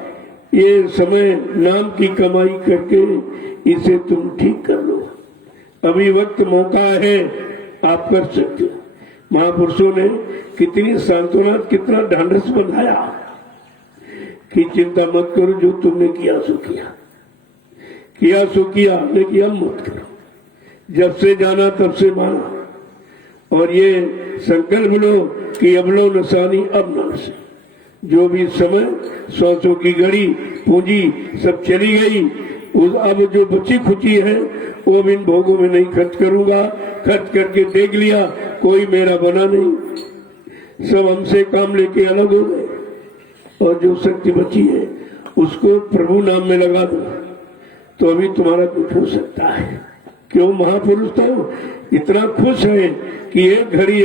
ये समय नाम की कमाई करके इसे तुम ठीक कर लो, अभी वक्त मौका है, आप कर सकते हो। महापुरुषों ने कितनी सांत्वना, कितना ढांढस बनाया कि चिंता मत करो, जो तुमने किया सो किया, लेकिन अब मत करो। जब से जाना तब से माना और ये संकल्प लो कि अब लो नसानी अब न नसे। जो भी समय सांसों की घड़ी पूंजी सब चली गई, अब जो बची खुची है वो इन भोगों में नहीं खर्च करूंगा। खर्च करके देख लिया कोई मेरा बना नहीं, सब हमसे काम लेके अलग हो गए। और जो शक्ति बची है उसको प्रभु नाम में लगा दो तो अभी तुम्हारा कुछ हो सकता है। क्यों महापुरुष तो इतना खुश है कि एक घड़ी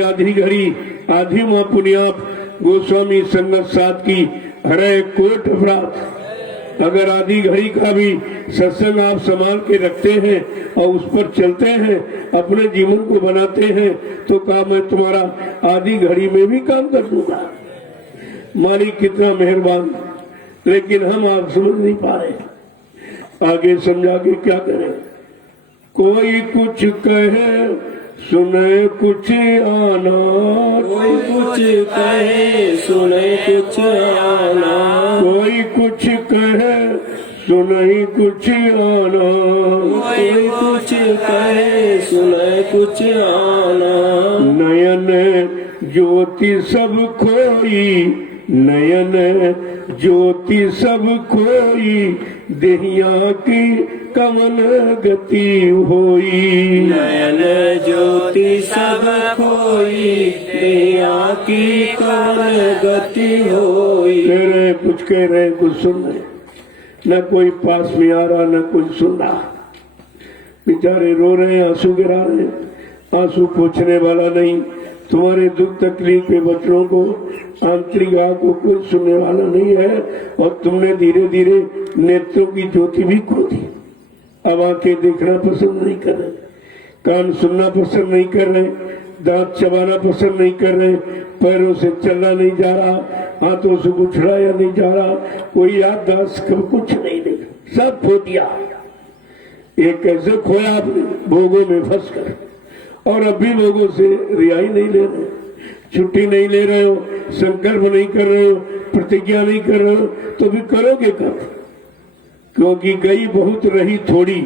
आधी माँ पुण्याप गोस्वामी संगत साथ की हरे कोट अपराध। अगर आधी घड़ी का भी सत्संग आप संभाल के रखते हैं और उस पर चलते हैं, अपने जीवन को बनाते हैं, तो कहा मैं तुम्हारा आधी घड़ी में भी काम कर दूंगा। मालिक कितना मेहरबान, लेकिन हम आप समझ नहीं पा रहे। आगे समझा के क्या करें। कोई कुछ कहे सुने कुछ आना, कोई कुछ कहे सुने कुछ आना, कोई कुछ कहे सुने कुछ आना, कोई कुछ कहे सुने कुछ आना। नयन ज्योति सब खोई, नयन ज्योति सब खोई, देहिया की कमल गति होई। नयन ज्योति सब खोई, देहिया की कमल गति होई। कह रहे कुछ कह रहे कुछ सुन रहे, न कोई पास में आ रहा न कोई सुन रहा। बेचारे रो रहे हैं, आंसू गिरा रहे हैं, आंसू पोंछने वाला नहीं। तुम्हारे दुख तकलीफ के बच्चों को आंतरिक आग को कोई सुनने वाला नहीं है। और तुमने धीरे धीरे नेत्रों की ज्योति भी खो दी। अब आंखें देखना पसंद नहीं कर रहे, कान सुनना पसंद नहीं कर रहे, दांत चबाना पसंद नहीं कर रहे, पैरों से चलना नहीं जा रहा, हाथों से उछड़ाया नहीं जा रहा, कोई याददाश्त कुछ नहीं, सब खो दिया। ये कैसे खोया आपने? भोगों में फंस कर। और अब भी भोगों से रिहाई नहीं ले रहे, छुट्टी नहीं ले रहे हो, संकल्प नहीं कर रहे हो, प्रतिज्ञा नहीं कर रहे हो, तो भी करोगे कब? क्योंकि गई बहुत रही थोड़ी,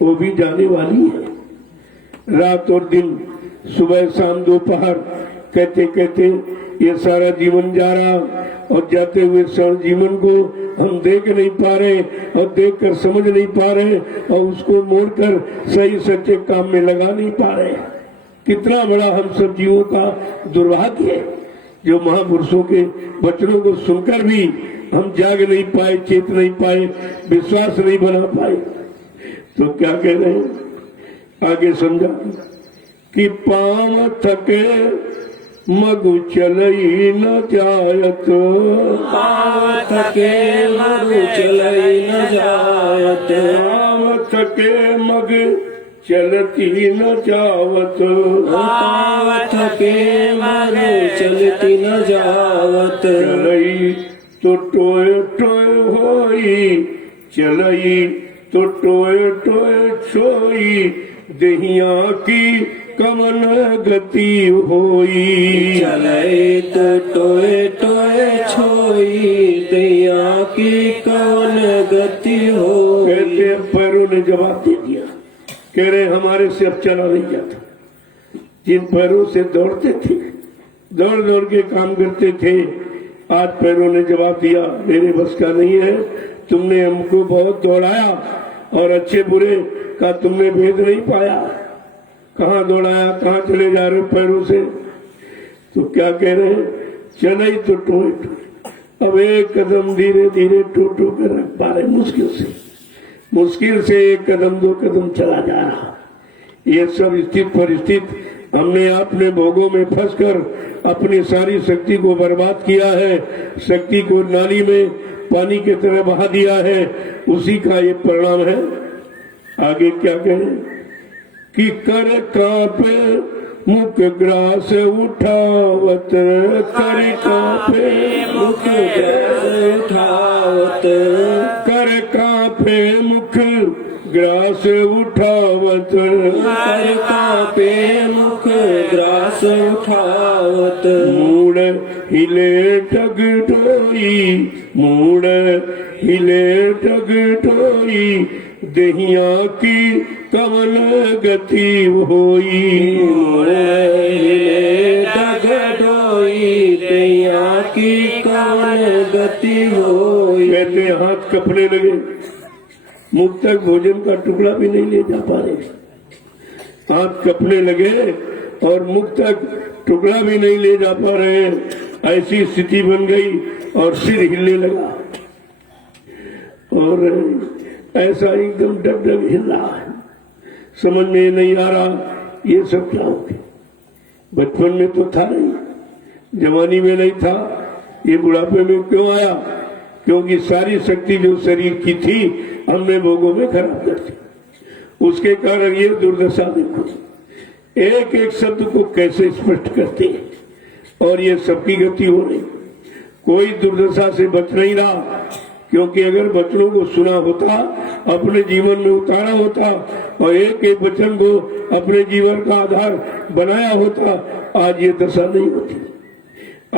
वो भी जाने वाली है। रात और दिन, सुबह शाम दोपहर, कहते कहते ये सारा जीवन जा रहा और जाते हुए सारे जीवन को हम देख नहीं पा रहे और देखकर समझ नहीं पा रहे और उसको मोड़कर सही सच्चे काम में लगा नहीं पा रहे। कितना बड़ा हम सब जीवों का दुर्भाग्य है जो महापुरुषों के वचनों को सुनकर भी हम जाग नहीं पाए, चेत नहीं पाए, विश्वास नहीं बना पाए। तो क्या कह रहे हैं आगे समझा कि पांव थके मगु चलई न जायत, पाँव थके मगु चलई न जायत, पांव थके मग चलती न जावत, पाँव थके मगु चलती न जावत। चलई तो टोए टोए होई, चलई तो टोए टोए छोई, दहिया की कमन गति होई। चले तो टोए टोए छोई दैया की कौन गति हो। कहते हैं पैरों ने जवाब दे दिया, कह रहे हमारे से अब चला नहीं जाता। जिन पैरों से दौड़ते थे, दौड़ दौड़ के काम करते थे, आज पैरों ने जवाब दिया मेरे बस का नहीं है। तुमने हमको बहुत दौड़ाया और अच्छे बुरे का तुमने भेद नहीं पाया। कहाँ दौड़ाया, कहाँ चले जा रहे हो पैरों से। तो क्या कह रहे हैं, चले ही तो टोए टोए। अब एक कदम धीरे धीरे टो टो कर रख पा रहे, मुश्किल से एक कदम दो कदम चला जा रहा। ये सब स्थित परिस्थिति हमने अपने भोगों में फंसकर अपनी सारी शक्ति को बर्बाद किया है, शक्ति को नाली में पानी की तरह बहा दिया है, उसी का ये परिणाम है। आगे क्या कहें कि कर कांपे मुख ग्रास उठावत, कर कांपे मुख ग्रास उठावत, कर कांपे मुख ग्रास उठावत, कर कांपे मुख ग्रास उठावत। मूड हिले टग टोई, मूड हिले टग टोई, दहिया की कमल गति होई। हिले डग डोई दैया की कौन गति होई। कहते हाथ कपने लगे, मुख तक भोजन का टुकड़ा भी नहीं ले जा पा रहे। हाथ कपने लगे और मुख तक टुकड़ा भी नहीं ले जा पा रहे। ऐसी स्थिति बन गई और सिर हिलने लगा और ऐसा एकदम डग डग हिल रहा है। समझ में नहीं आ रहा ये सब क्या हो गया। बचपन में तो था नहीं, जवानी में नहीं था, ये बुढ़ापे में क्यों आया? क्योंकि सारी शक्ति जो शरीर की थी हमने भोगों में खराब कर दी। उसके कारण ये दुर्दशा देखो, एक एक शब्द को कैसे स्पष्ट करते हैं और ये सबकी गति हो रही। कोई दुर्दशा से बच नहीं रहा, क्योंकि अगर वचनों को सुना होता, अपने जीवन में उतारा होता और एक एक वचन को अपने जीवन का आधार बनाया होता, आज ये दशा नहीं होती।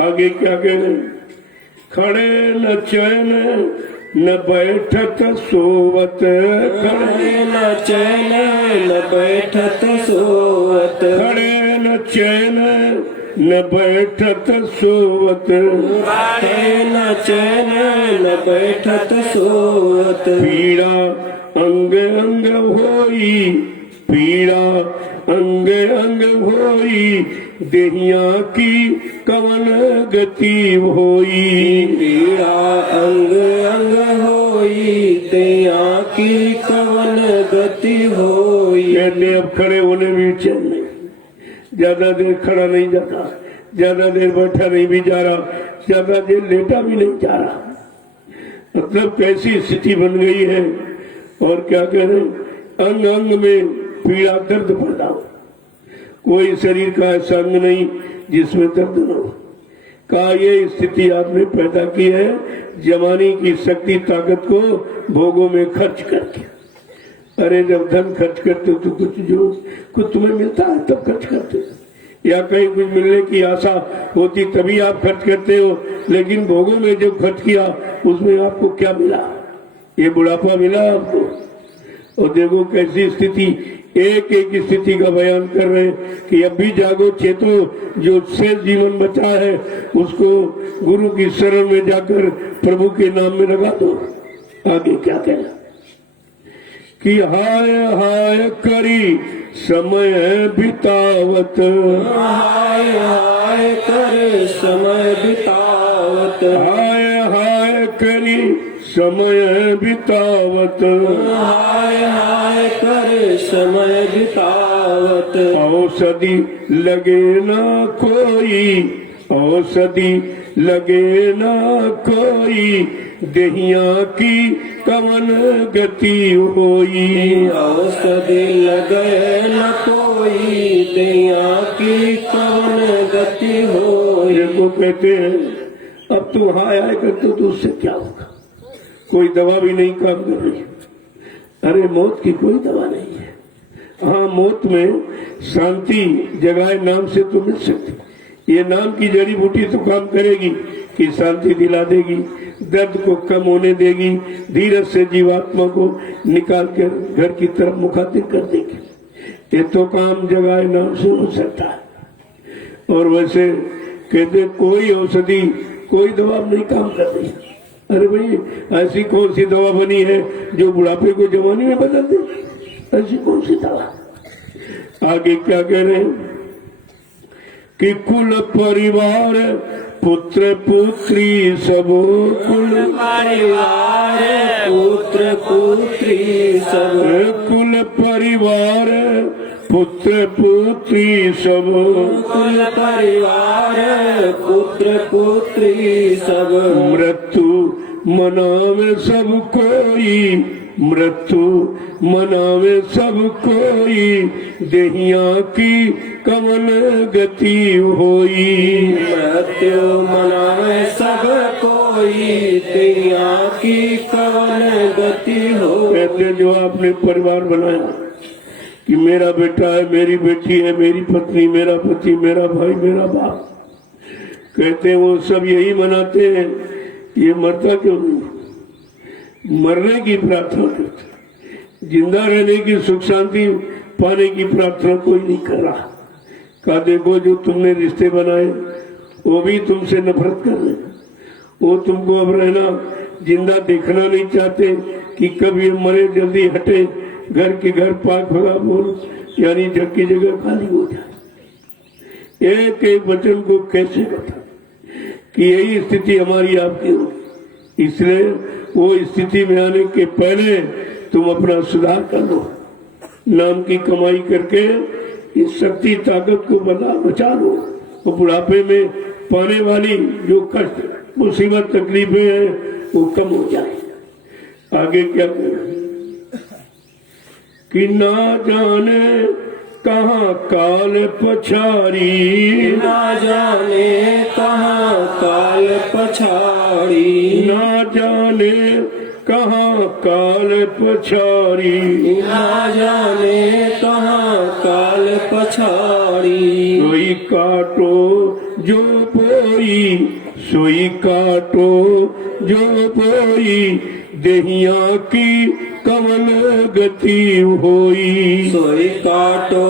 आगे क्या कह रहे हैं, खड़े न चैन न बैठत सोवत, खड़े न चैन न बैठत सोवत, खड़े न चैन न बैठत सोवत, खड़े न चैन न बैठत सोवत। पीड़ा अंग अंग होई, पीड़ा अंग अंग होई, देहिया की कवन गति होई। पीड़ा अंग अंग होई, देहिया की कवन गति होई। कहते अब खड़े होने भी चैन नहीं, ज्यादा देर खड़ा नहीं जाता, ज्यादा देर बैठा नहीं भी जा रहा, ज्यादा देर लेटा भी नहीं जा रहा। मतलब कैसी स्थिति बन गई है। और क्या कह रहे, अंग अंग में पीड़ा दर्द पैदा हो। कोई शरीर का ऐसा अंग नहीं जिसमें दर्द न हो। का ये स्थिति आपने पैदा की है जवानी की शक्ति ताकत को भोगों में खर्च करके। अरे जब धन खर्च करते हो तो कुछ तुम्हें मिलता है तब खर्च करते हो, या कहीं कुछ मिलने की आशा होती तभी आप खर्च करते हो। लेकिन भोगों में जब खर्च किया उसमें आपको क्या मिला? ये बुढ़ापा मिला आपको। और देखो कैसी स्थिति, एक एक स्थिति का बयान कर रहे हैं कि अब भी जागो चेतो, जो शेष जीवन बचा है उसको गुरु की शरण में जाकर प्रभु के नाम में लगा दो। आगे क्या कहना कि हाय हाय करी समय बितावत, हाय हाय कर समय बितावत, हाय हाय करी समय बितावत, हाय हाय कर समय बितावत। औषधि लगे ना कोई, औषधि लगे ना कोई, देहिया की कवन गति होई। औषधि लगे न कोई, देहिया की कवन गति होई। जिनको कहते हैं अब तू हाय हाय करते तो उससे क्या होगा? कोई दवा भी नहीं काम कर रही। अरे मौत की कोई दवा नहीं है। हाँ, मौत में शांति जगाए नाम से तो मिल सकती। ये नाम की जड़ी बूटी तो काम करेगी कि शांति दिला देगी, दर्द को कम होने देगी, धीरज से जीवात्मा को निकाल कर घर की तरफ मुखातिब कर देगी। ये तो काम जगाए नाम से हो सकता है। और वैसे कहते कोई औषधि कोई दवा नहीं काम कर रही। अरे भाई, ऐसी कौन सी दवा बनी है जो बुढ़ापे को जवानी में बदल दे? ऐसी कौन सी दवा? आगे क्या कह रहे हैं कि कुल परिवार पुत्र पुत्री सब, कुल परिवार पुत्र पुत्री सब, कुल परिवार पुत्र पुत्री सब, कुल परिवार पुत्र पुत्री सब, मृत्यु मनावे सब कोई, मृत्यु मनावे सब कोई, देहिया की कमल गति होई। मृत्यु मनावे सब कोई, देहिया की कमल गति हो। कहते जो आपने परिवार बनाया कि मेरा बेटा है, मेरी बेटी है, मेरी पत्नी, मेरा पति, मेरा भाई, मेरा बाप, कहते वो सब यही मनाते हैं, ये मरता क्यों नहीं? मरने की प्रार्थना करते, जिंदा रहने की सुख शांति पाने की प्रार्थना कोई नहीं कर रहा। कहा देखो जो तुमने रिश्ते बनाए वो भी तुमसे नफरत कर रहे, वो तुमको अब रहना जिंदा देखना नहीं चाहते कि कब ये मरे जल्दी हटे, घर के घर पाक भगा बोल यानी जग की जगह खाली हो जाए। एक एक वचन को कैसे बता कि यही स्थिति हमारी आपकी होगी। इसलिए वो स्थिति में आने के पहले तुम अपना सुधार कर लो, नाम की कमाई करके इस शक्ति ताकत को बचा लो। तो बुढ़ापे में पाने वाली जो कष्ट मुसीबत तकलीफें हैं वो कम हो जाए। आगे क्या करें कि ना जाने कहाँ काल पछाड़ी, ना जाने कहाँ काल पछाड़ी, ना जाने कहाँ काल पछाड़ी, ना जाने कहाँ काल पछाड़ी। सोई काटो जो बोई, सोई काटो जो बोई, देहिया की कमल गति होई। सोई काटो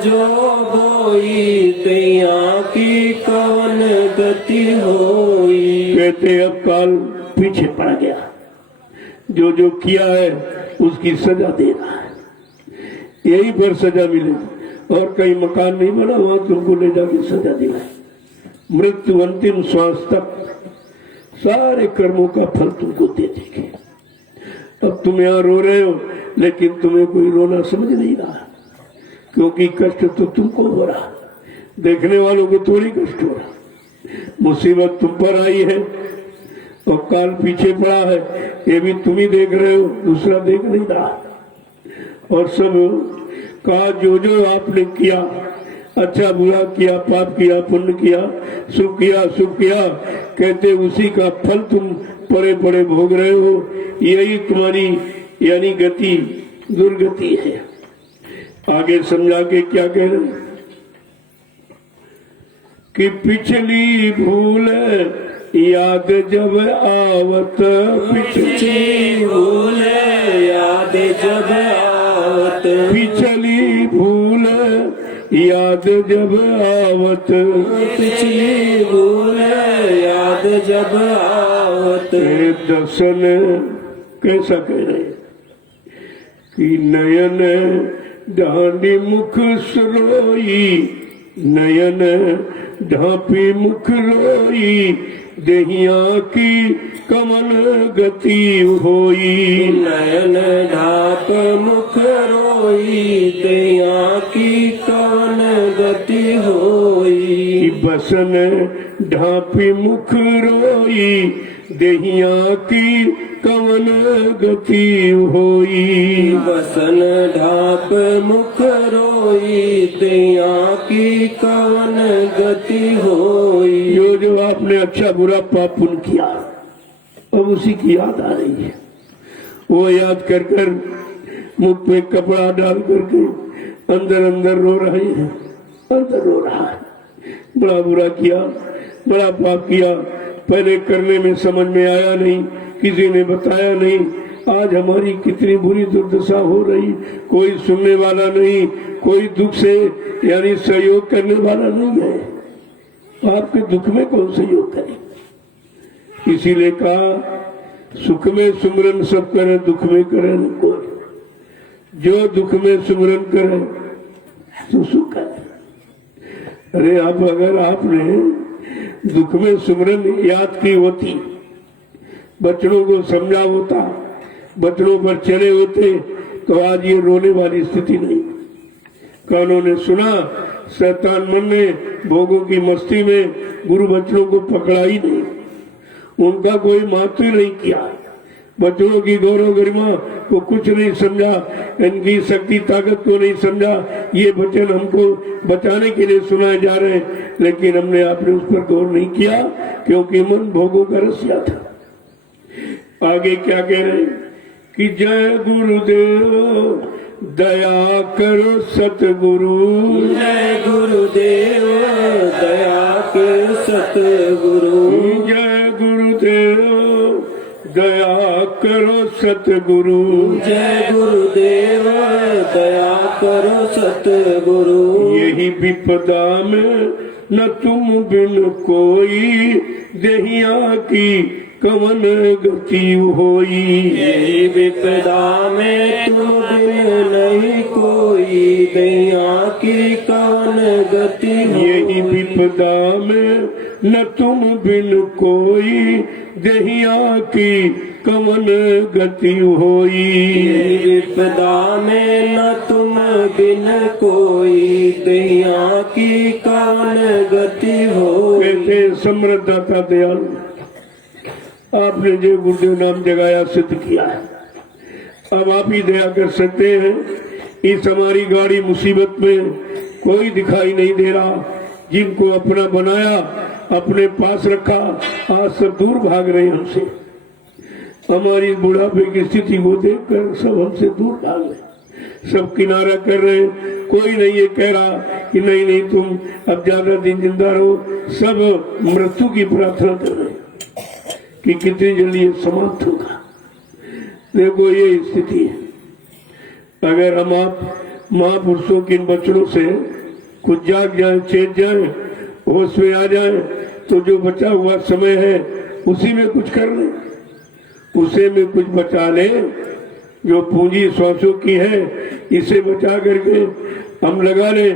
जो बोई, दैया की कवन गति होई। कहते अब काल पीछे पड़ गया, जो जो किया है उसकी सजा दे रहा है, यही पर सजा मिलेगी। और कहीं मकान नहीं बना वहां तुमको ले जाके सजा देना है। मृत्यु अंतिम श्वास तक सारे कर्मों का फल तुमको दे देंगे। अब तुम यहाँ रो रहे हो लेकिन तुम्हें कोई रोना समझ नहीं रहा, क्योंकि कष्ट तो तुमको हो रहा, देखने वालों को थोड़ी कष्ट हो रहा। मुसीबत तुम पर आई है और काल पीछे पड़ा है, ये भी तुम ही देख रहे हो, दूसरा देख नहीं रहा। और सब कहा जो जो आपने किया, अच्छा बुरा किया, पाप किया, पुण्य किया, सुख किया, सुख किया, कहते उसी का फल तुम पड़े पड़े भोग रहे हो। यही तुम्हारी यानी गति दुर्गति है। आगे समझा के क्या कह रहे कि पिछली भूल याद जब आवत, पिछली भूल याद जब आवत, पिछली भूल याद जब आवत, पिछली भूल याद जब आवत। दर्शन कैसा कह रहे कि नयन ढांडी मुख सरोई, नयन ढांपी मुख रोई, देहिया की कमल गति होई। नयन ढाप मुख रोई, देहिया की कमल गति होई। बसन ढांपी मुख रोई, देहिया की कमल गति होई। बसन ढाप मुख रोई, देहिया की कवन गति होई। जो जो आपने अच्छा बुरा पाप पुण्य किया अब उसी की याद आ रही है। वो याद कर कर मुख पे कपड़ा डाल करके अंदर अंदर रो रहे हैं, अंदर रो रहा है। बड़ा बुरा किया, बड़ा पाप किया, पहले करने में समझ में आया नहीं, किसी ने बताया नहीं। आज हमारी कितनी बुरी दुर्दशा हो रही, कोई सुनने वाला नहीं, कोई दुख से यानी सहयोग करने वाला नहीं है। आपके दुख में कौन सहयोग करे? इसीलिए कहा सुख में सुमरन सब करे, दुख में करे न कोई। जो दुख में सुमरन करे तो सुख करे। अरे आप अगर आपने दुख में सुमरन याद की होती, बच्चों को समझा होता, बच्चों पर चले होते, तो आज ये रोने वाली स्थिति नहीं। कानों ने सुना, शैतान मन ने भोगों की मस्ती में गुरु बच्चों को पकड़ा ही नहीं, उनका कोई महत्व ही नहीं किया। बच्चों की गौरव गरिमा को कुछ नहीं समझा, इनकी शक्ति ताकत को नहीं समझा। ये वचन हमको बचाने के लिए सुनाए जा रहे हैं, लेकिन हमने आपने उस पर गौर नहीं किया, क्योंकि मन भोगों का रसिया था। आगे क्या कह रहे हैं कि जय गुरुदेव दया करो सतगुरु, जय गुरुदेव दया कर सतगुरु, जय गुरुदेव दया करो सतगुरु, जय गुरुदेव दया करो सतगुरु। यही विपदा में न तुम बिन कोई, देहिया की कवन गति होई। यही विपदा में तुम बिन नहीं कोई, दैया की कवन गति होई। यही विपदा में न तुम बिन कोई, देहिया की कवन गति होई। यही विपदा में न तुम बिन कोई, दैया की कवन गति होई। कहते समृद्धता दयालु, आपने जो गुरुदेव नाम जगाया सिद्ध किया है, अब आप ही दया कर सकते हैं। इस हमारी गाड़ी मुसीबत में कोई दिखाई नहीं दे रहा, जिनको अपना बनाया, अपने पास रखा, आज सब दूर भाग रहे हैं हमसे। हमारी बुढ़ापे की स्थिति को देखकर सब हमसे दूर भाग रहे, सब किनारा कर रहे हैं। कोई नहीं ये कह रहा कि नहीं नहीं तुम अब ज्यादा दिन जिंदा रहो, सब मृत्यु की प्रार्थना कर रहे हैं कि कितनी जल्दी ये समाप्त होगा। देखो ये स्थिति है। अगर हम आप महापुरुषों के इन वचनों से कुछ जाग जाए, चेत जाए, होश में आ जाए, तो जो बचा हुआ समय है उसी में कुछ कर ले, उसे में कुछ बचा ले। जो पूंजी श्वासों की है इसे बचा करके हम लगा ले,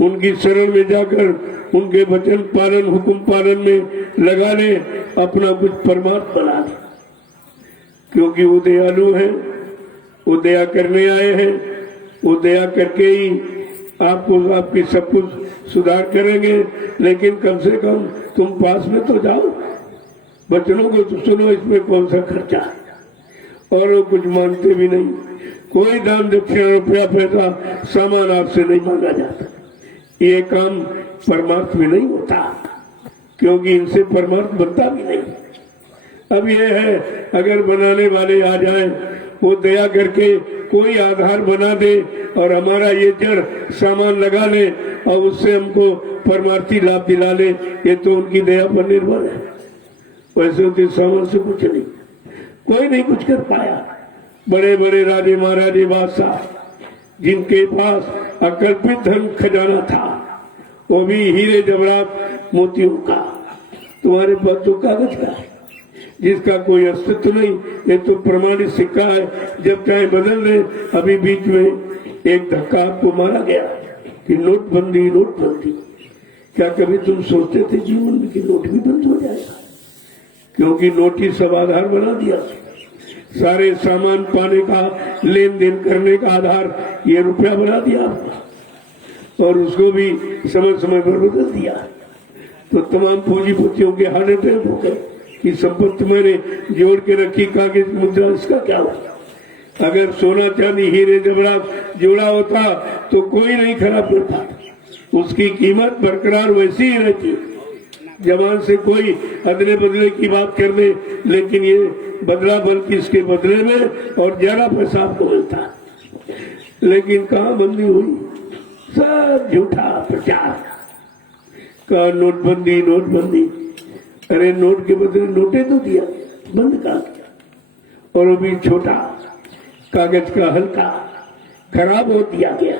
उनकी शरण में जाकर उनके वचन पालन, हुक्म पालन में लगा ले, अपना कुछ परमात्मा बना ले। क्योंकि वो दयालु है, वो दया करने आए हैं, वो दया करके ही आपको आपकी सब कुछ सुधार करेंगे। लेकिन कम से कम तुम पास में तो जाओ, बच्चों को तो सुनो, इसमें कौन सा खर्चा है। और वो कुछ मांगते भी नहीं, कोई दान दक्षिणा रुपया पैसा सामान आपसे नहीं मांगा जाता। ये काम परमार्थ में नहीं होता, क्योंकि इनसे परमार्थ बनता भी नहीं। अब ये है, अगर बनाने वाले आ जाएं, वो दया करके कोई आधार बना दे और हमारा ये जड़ सामान लगा ले और उससे हमको परमार्थी लाभ दिला ले, ये तो उनकी दया पर निर्भर है। वैसे उनके सामान से कुछ नहीं, कोई नहीं कुछ कर पाया। बड़े बड़े राजे महाराजे बादशाह जिनके पास अकल्पित धन खजाना था, वो भी हीरे जवाहरात मोतियों का, तुम्हारे पास तो कागज का है जिसका कोई अस्तित्व नहीं। ये तो प्रमाणित सिक्का है, जब चाहे बदल दे। अभी बीच में एक धक्का आपको मारा गया कि नोटबंदी नोटबंदी। क्या कभी तुम सोचते थे जीवन में कि नोट भी बंद हो जाएगा? क्योंकि नोट ही सब आधार बना दिया। सारे सामान पाने का, लेन देन करने का आधार ये रुपया बना दिया आपको, और उसको भी समय समय पर बदल दिया। तो तमाम पूंजीपतियों के हार्ट अटैक हो गए कि संपत्ति मैंने जोड़ के रखी कागज मुद्रा, इसका क्या हुआ? अगर सोना चांदी हीरे जवाहरात जोड़ा होता तो कोई नहीं खराब करता, उसकी कीमत बरकरार वैसी ही रहती। जवान से कोई अदले बदले की बात कर दे, लेकिन ये बदला बल्कि इसके बदले में और ज्यादा पैसा आपको मिलता। लेकिन कहाँ बंदी हुई, सब झूठा प्रचार का नोटबंदी नोटबंदी। अरे नोट के बदले नोटे तो दिया, बंद कर दिया, और वो भी छोटा कागज का हल्का खराब हो दिया गया,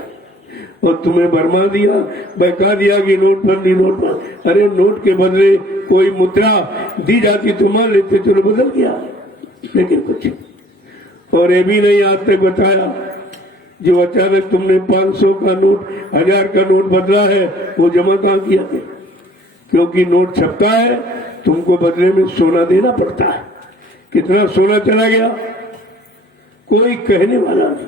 और तुम्हें भरमा दिया, बहका दिया कि नोटबंदी नोटबंदी। अरे नोट के बदले कोई मुद्रा दी जाती तो मान लेते, चलो बदल गया, लेकिन कुछ। और ये भी नहीं आज तक बताया जो अचानक तुमने 500 का नोट 1000 का नोट बदला है वो जमा कहाँ किया गया? क्योंकि नोट छपता है, तुमको बदले में सोना देना पड़ता है। कितना सोना चला गया कोई कहने वाला नहीं,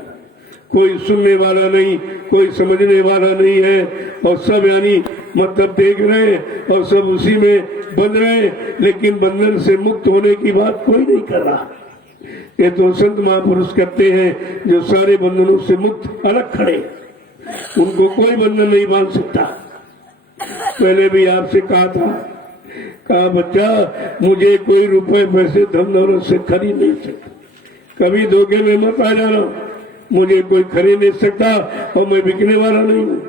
कोई सुनने वाला नहीं, कोई समझने वाला नहीं है, और सब यानी मतलब देख रहे हैं और सब उसी में बंध रहे हैं, लेकिन बंधन से मुक्त होने की बात कोई नहीं कर रहा। ये तो संत महापुरुष करते हैं जो सारे बंधनों से मुक्त अलग खड़े, उनको कोई बंधन नहीं बांध सकता। पहले भी आपसे कहा बच्चा मुझे कोई रुपए पैसे धन दौलत से खरीद नहीं सकता, कभी धोखे में मत आ जाना, मुझे कोई खरीद नहीं सकता और मैं बिकने वाला नहीं हूँ।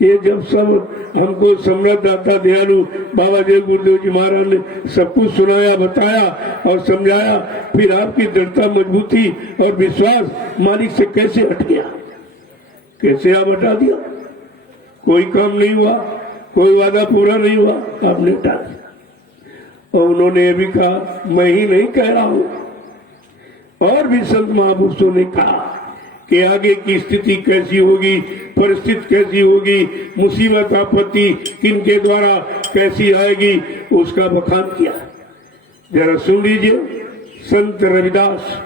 ये जब सब हमको सम्राट दाता दयालु बाबा जय गुरुदेव जी महाराज ने सब कुछ सुनाया, बताया और समझाया, फिर आपकी दृढ़ता मजबूती और विश्वास मालिक से कैसे हट गया, कैसे आप हटा दिया? कोई काम नहीं हुआ, कोई वादा पूरा नहीं हुआ, आपने हटा दिया। और उन्होंने ये भी कहा, मैं ही नहीं कह रहा हूं, और भी संत महापुरुषों ने कहा कि आगे की स्थिति कैसी होगी, परिस्थिति कैसी होगी, मुसीबत आपत्ति किनके द्वारा कैसी आएगी, उसका बखान किया। जरा सुन लीजिए, संत रविदास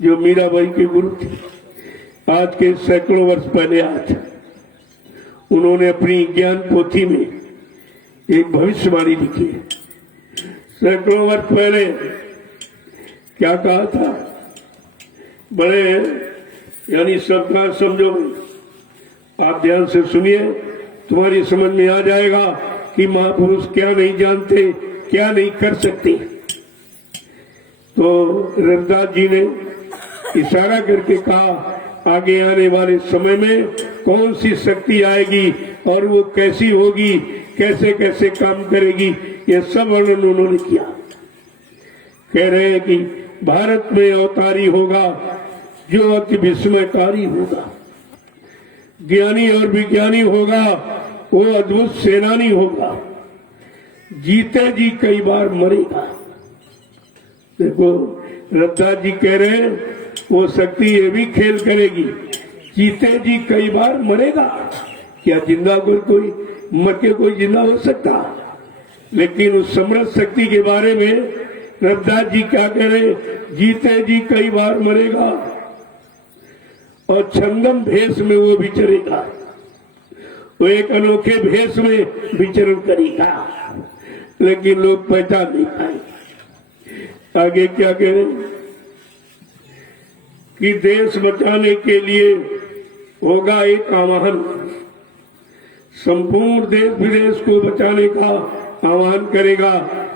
जो मीराबाई के गुरु थे, आज के सैकड़ों वर्ष पहले आए थे, उन्होंने अपनी ज्ञान पोथी में एक भविष्यवाणी लिखी है। सैकड़ों वर्ष पहले क्या कहा था, बड़े यानी सबका समझो, आप ध्यान से सुनिए, तुम्हारी समझ में आ जाएगा कि महापुरुष क्या नहीं जानते, क्या नहीं कर सकते। तो रविदास जी ने इशारा करके कहा, आगे आने वाले समय में कौन सी शक्ति आएगी और वो कैसी होगी, कैसे कैसे काम करेगी, ये सब वर्णन उन्होंने किया। कह रहे हैं कि भारत में अवतारी होगा जो अति विस्मयकारी होगा, ज्ञानी और विज्ञानी होगा, वो अद्भुत सेनानी होगा, जीते जी कई बार मरेगा। देखो रविदास जी कह रहे हैं वो शक्ति ये भी खेल करेगी, जीते जी कई बार मरेगा। क्या जिंदा कोई मर के कोई जिंदा हो सकता? लेकिन उस समृद्ध शक्ति के बारे में रविदास जी क्या कह रहे, जीते जी कई बार मरेगा और छंदम भेष में वो विचरेगा, वो एक अनोखे भेष में विचरण करेगा, लेकिन लोग पहचान नहीं पाएंगे। आगे क्या कह रहे कि देश बचाने के लिए होगा एक आह्वान, संपूर्ण देश विदेश को बचाने का आह्वान करेगा।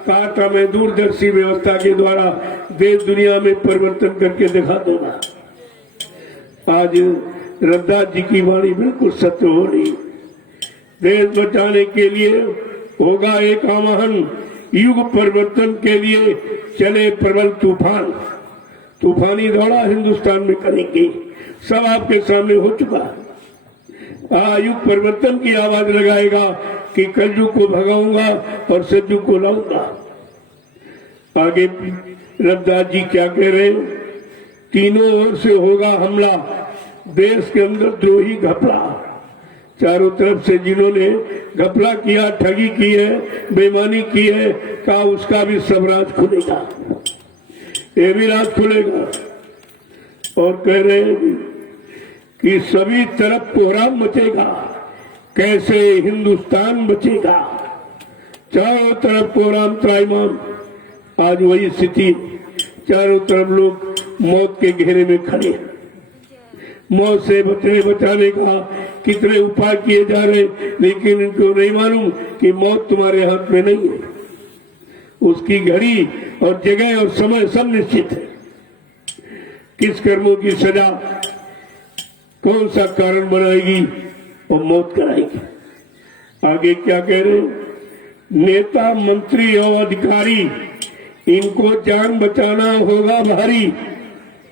कहा था मैं दूरदर्शी व्यवस्था के द्वारा देश दुनिया में परिवर्तन करके दिखा दूंगा। आज रविदास जी की वाणी बिल्कुल सत्य हो रही। देश बचाने के लिए होगा एक आह्वान, युग परिवर्तन के लिए चले प्रबल तूफान। तूफानी दौड़ा हिंदुस्तान में करेंगे, सब आपके सामने हो चुका। युग परिवर्तन की आवाज लगाएगा कि कलयुग को भगाऊंगा और सतयुग को लाऊंगा। आगे रविदास जी क्या कह रहे हैं, तीनों ओर से होगा हमला, देश के अंदर द्रोही घपला, चारों तरफ से जिन्होंने घपला किया, ठगी की है, बेईमानी की है, का उसका भी सब राज खुलेगा, ये भी राज खुलेगा। और कह रहे हैं कि सभी तरफ कोहराम मचेगा, कैसे हिंदुस्तान बचेगा, चारों तरफ कोहराम त्राईमान। आज वही स्थिति, चारों तरफ लोग मौत के घेरे में खड़े हैं। मौत से बचाने का कितने उपाय किए जा रहे, लेकिन इनको नहीं मालूम कि मौत तुम्हारे हाथ में नहीं है, उसकी घड़ी और जगह और समय सब निश्चित है। किस कर्मों की सजा कौन सा कारण बनाएगी और मौत कराएगी। आगे क्या कह रहे हैं? नेता मंत्री और अधिकारी इनको जान बचाना होगा भारी।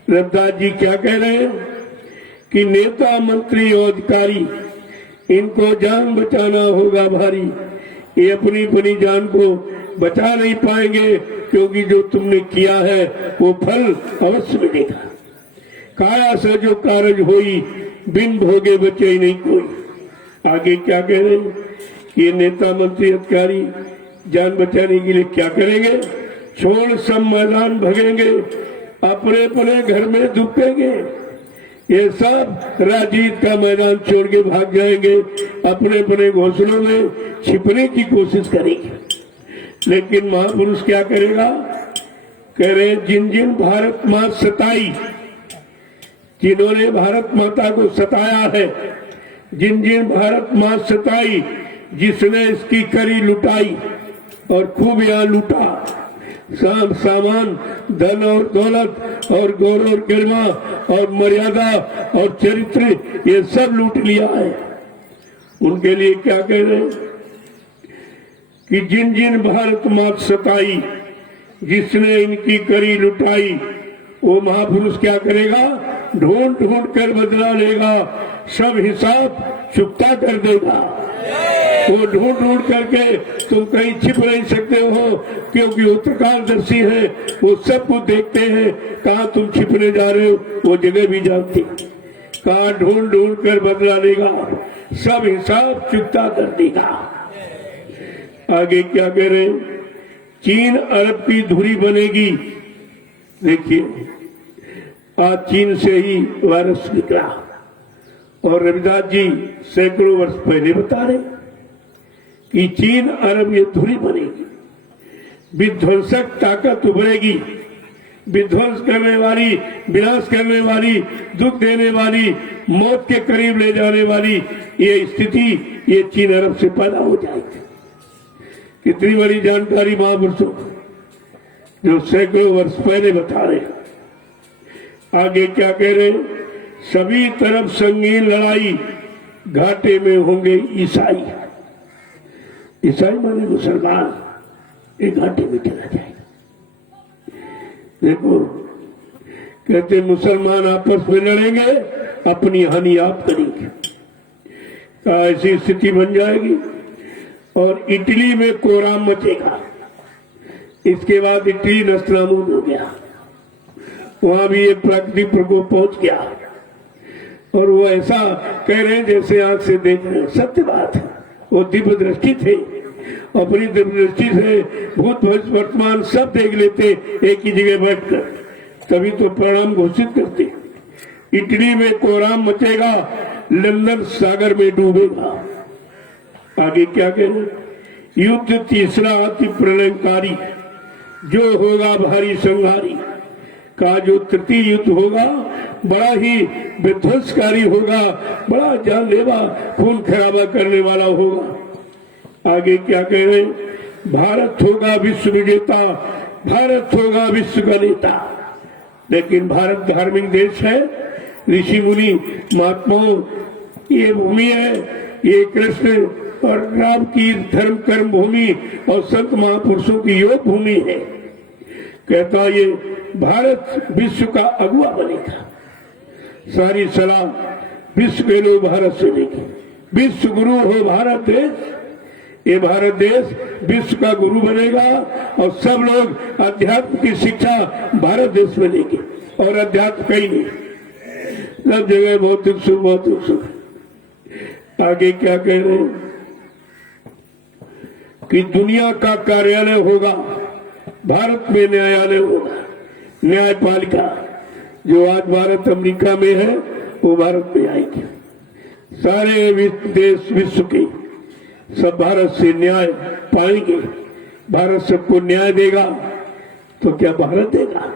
रविदास जी क्या कह रहे हैं कि नेता मंत्री और अधिकारी इनको जान बचाना होगा भारी। ये अपनी अपनी जान को बचा नहीं पाएंगे, क्योंकि जो तुमने किया है वो फल अवश्य मिलेगा। काया से जो कारज होई, बिन भोगे बचे ही नहीं कोई। आगे क्या कह रहे हैं? ये नेता मंत्री अधिकारी जान बचाने के लिए क्या करेंगे? छोड़ सब मैदान भगेंगे, अपने अपने घर में दुबकेंगे। ये सब राजनीति का मैदान छोड़ के भाग जाएंगे, अपने अपने घोंसलों में छिपने की कोशिश करेंगे। लेकिन महापुरुष क्या करेगा? कह रहे जिन जिन भारत माँ सताई, जिन्होंने भारत माता को सताया है, जिन जिन भारत माँ सताई, जिसने इसकी करी लुटाई और खूब यहाँ लूटा, सामान, धन और दौलत और गौरव और गरिमा और मर्यादा और चरित्र, ये सब लूट लिया है। उनके लिए क्या कह रहे हैं कि जिन जिन भारत मात सताई, जिसने इनकी करी लुटाई, वो महापुरुष क्या करेगा? ढूंढ ढूंढ कर बदला लेगा, सब हिसाब चुकता कर देगा। वो ढूंढ ढूंढ करके तुम कहीं छिप नहीं सकते हो, क्योंकि वो प्रकारदर्शी है, वो सब कुछ देखते हैं। कहाँ तुम छिपने जा रहे हो वो जगह भी जानते। कहाँ ढूंढ ढूंढ कर बदला लेगा, सब हिसाब चुकता कर देगा। आगे क्या कह रहे हैं? चीन अरब की धुरी बनेगी। देखिए, आज चीन से ही वायरस निकला और रविदास जी सैकड़ों वर्ष पहले बता रहे कि चीन अरब ये धुरी बनेगी, विध्वंसक ताकत उभरेगी, विध्वंस करने वाली, विनाश करने वाली, दुख देने वाली, मौत के करीब ले जाने वाली ये स्थिति ये चीन अरब से पैदा हो जाएगी। कितनी बड़ी जानकारी महापुरुषों जो सैकड़ों वर्ष पहले बता रहे। आगे क्या कह रहे? सभी तरफ संगीन लड़ाई, घाटे में होंगे ईसाई। ईसाई माने मुसलमान, एक घाटे में चला जाएगा। देखो, कहते मुसलमान आपस में लड़ेंगे, अपनी हानि आप करेंगे। ऐसी स्थिति बन जाएगी और इटली में कोहराम मचेगा। इसके बाद इटली नस्तनाबूद हो गया, वहां भी ये प्राकृतिक प्रकोप पहुंच गया और वो ऐसा कह रहे हैं जैसे आंख से देख रहे हैं। सत्य बात है, वो दिव्य दृष्टि थे, अपनी दिव्य दृष्टि से भूत भविष्य वर्तमान सब देख लेते एक ही जगह बैठकर, तभी तो परिणाम घोषित करते। इटली में कोहराम मचेगा, लंदन सागर में डूबेगा। आगे क्या कहना? युद्ध तीसरा अति प्रलयकारी, जो होगा भारी संहारी। का जो तृतीय युद्ध होगा बड़ा ही विध्वंसकारी होगा, बड़ा जानलेवा खून खराबा करने वाला होगा। आगे क्या कह रहे? भारत होगा विश्व विजेता, भारत होगा विश्व का नेता। लेकिन भारत धार्मिक देश है, ऋषि मुनि महात्माओं ये भूमि है, ये कृष्ण और राम की धर्म कर्म भूमि और संत महापुरुषों की योग भूमि है। कहता ये भारत विश्व का अगुआ बनेगा, सारी सलाह विश्व के लोग भारत से लेंगे। विश्व गुरु हो भारत देश, ये भारत देश विश्व का गुरु बनेगा और सब लोग अध्यात्म की शिक्षा भारत देश में लेंगे। और अध्यात्म कहीं नहीं, सब जगह भौतिक सुख, भौतिक सुख। आगे क्या कह रहे हैं कि दुनिया का कार्यालय होगा, भारत में न्यायालय होगा, न्यायपालिका। जो आज भारत अमेरिका में है वो भारत में आएगी। सारे देश विश्व के सब भारत से न्याय पाएंगे। भारत सबको न्याय देगा तो क्या भारत देगा?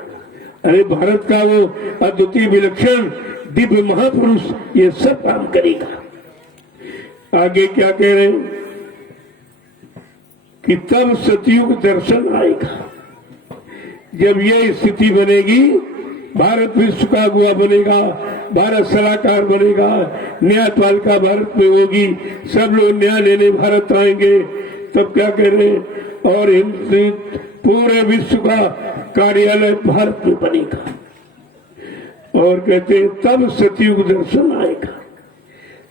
अरे भारत का वो अद्वितीय विलक्षण दिव्य महापुरुष ये सब काम करेगा। आगे क्या कह रहे हैं कि तब सतयुग दर्शन आएगा। जब ये स्थिति बनेगी, भारत विश्व का अगुआ बनेगा, भारत सलाहकार बनेगा, न्यायपालिका भारत में होगी, सब लोग न्याय लेने भारत आएंगे, तब क्या कह रहे हैं, और पूरे विश्व का कार्यालय भारत में बनेगा। और कहते हैं तब सतयुग दर्शन आएगा,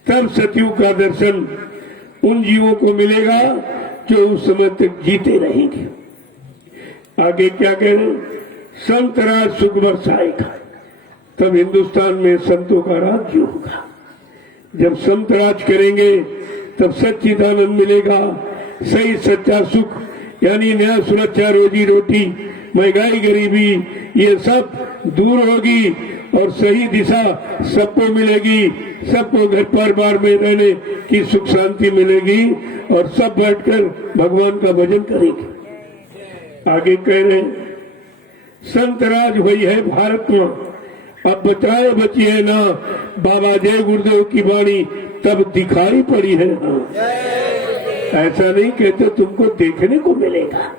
तब सतयुग का दर्शन उन जीवों को मिलेगा जो उस समय तक जीते रहेंगे। आगे क्या कह रहे हैं, संत राज सुख वर्ष आएगा, तब हिंदुस्तान में संतों का राज्य होगा। जब संत राज करेंगे तब सच्चिदानंद मिलेगा, सही सच्चा सुख यानी न्याय सुरक्षा रोजी रोटी महंगाई गरीबी ये सब दूर होगी और सही दिशा सबको मिलेगी, सबको घर परिवार में रहने की सुख शांति मिलेगी और सब बैठकर भगवान का भजन करेंगे। आगे कह रहे हैं संत राज हुई है भारत में, अब बचाए बची है ना, बाबा जय गुरुदेव की वाणी तब दिखाई पड़ी है ना। ऐसा नहीं कहते तुमको देखने को मिलेगा।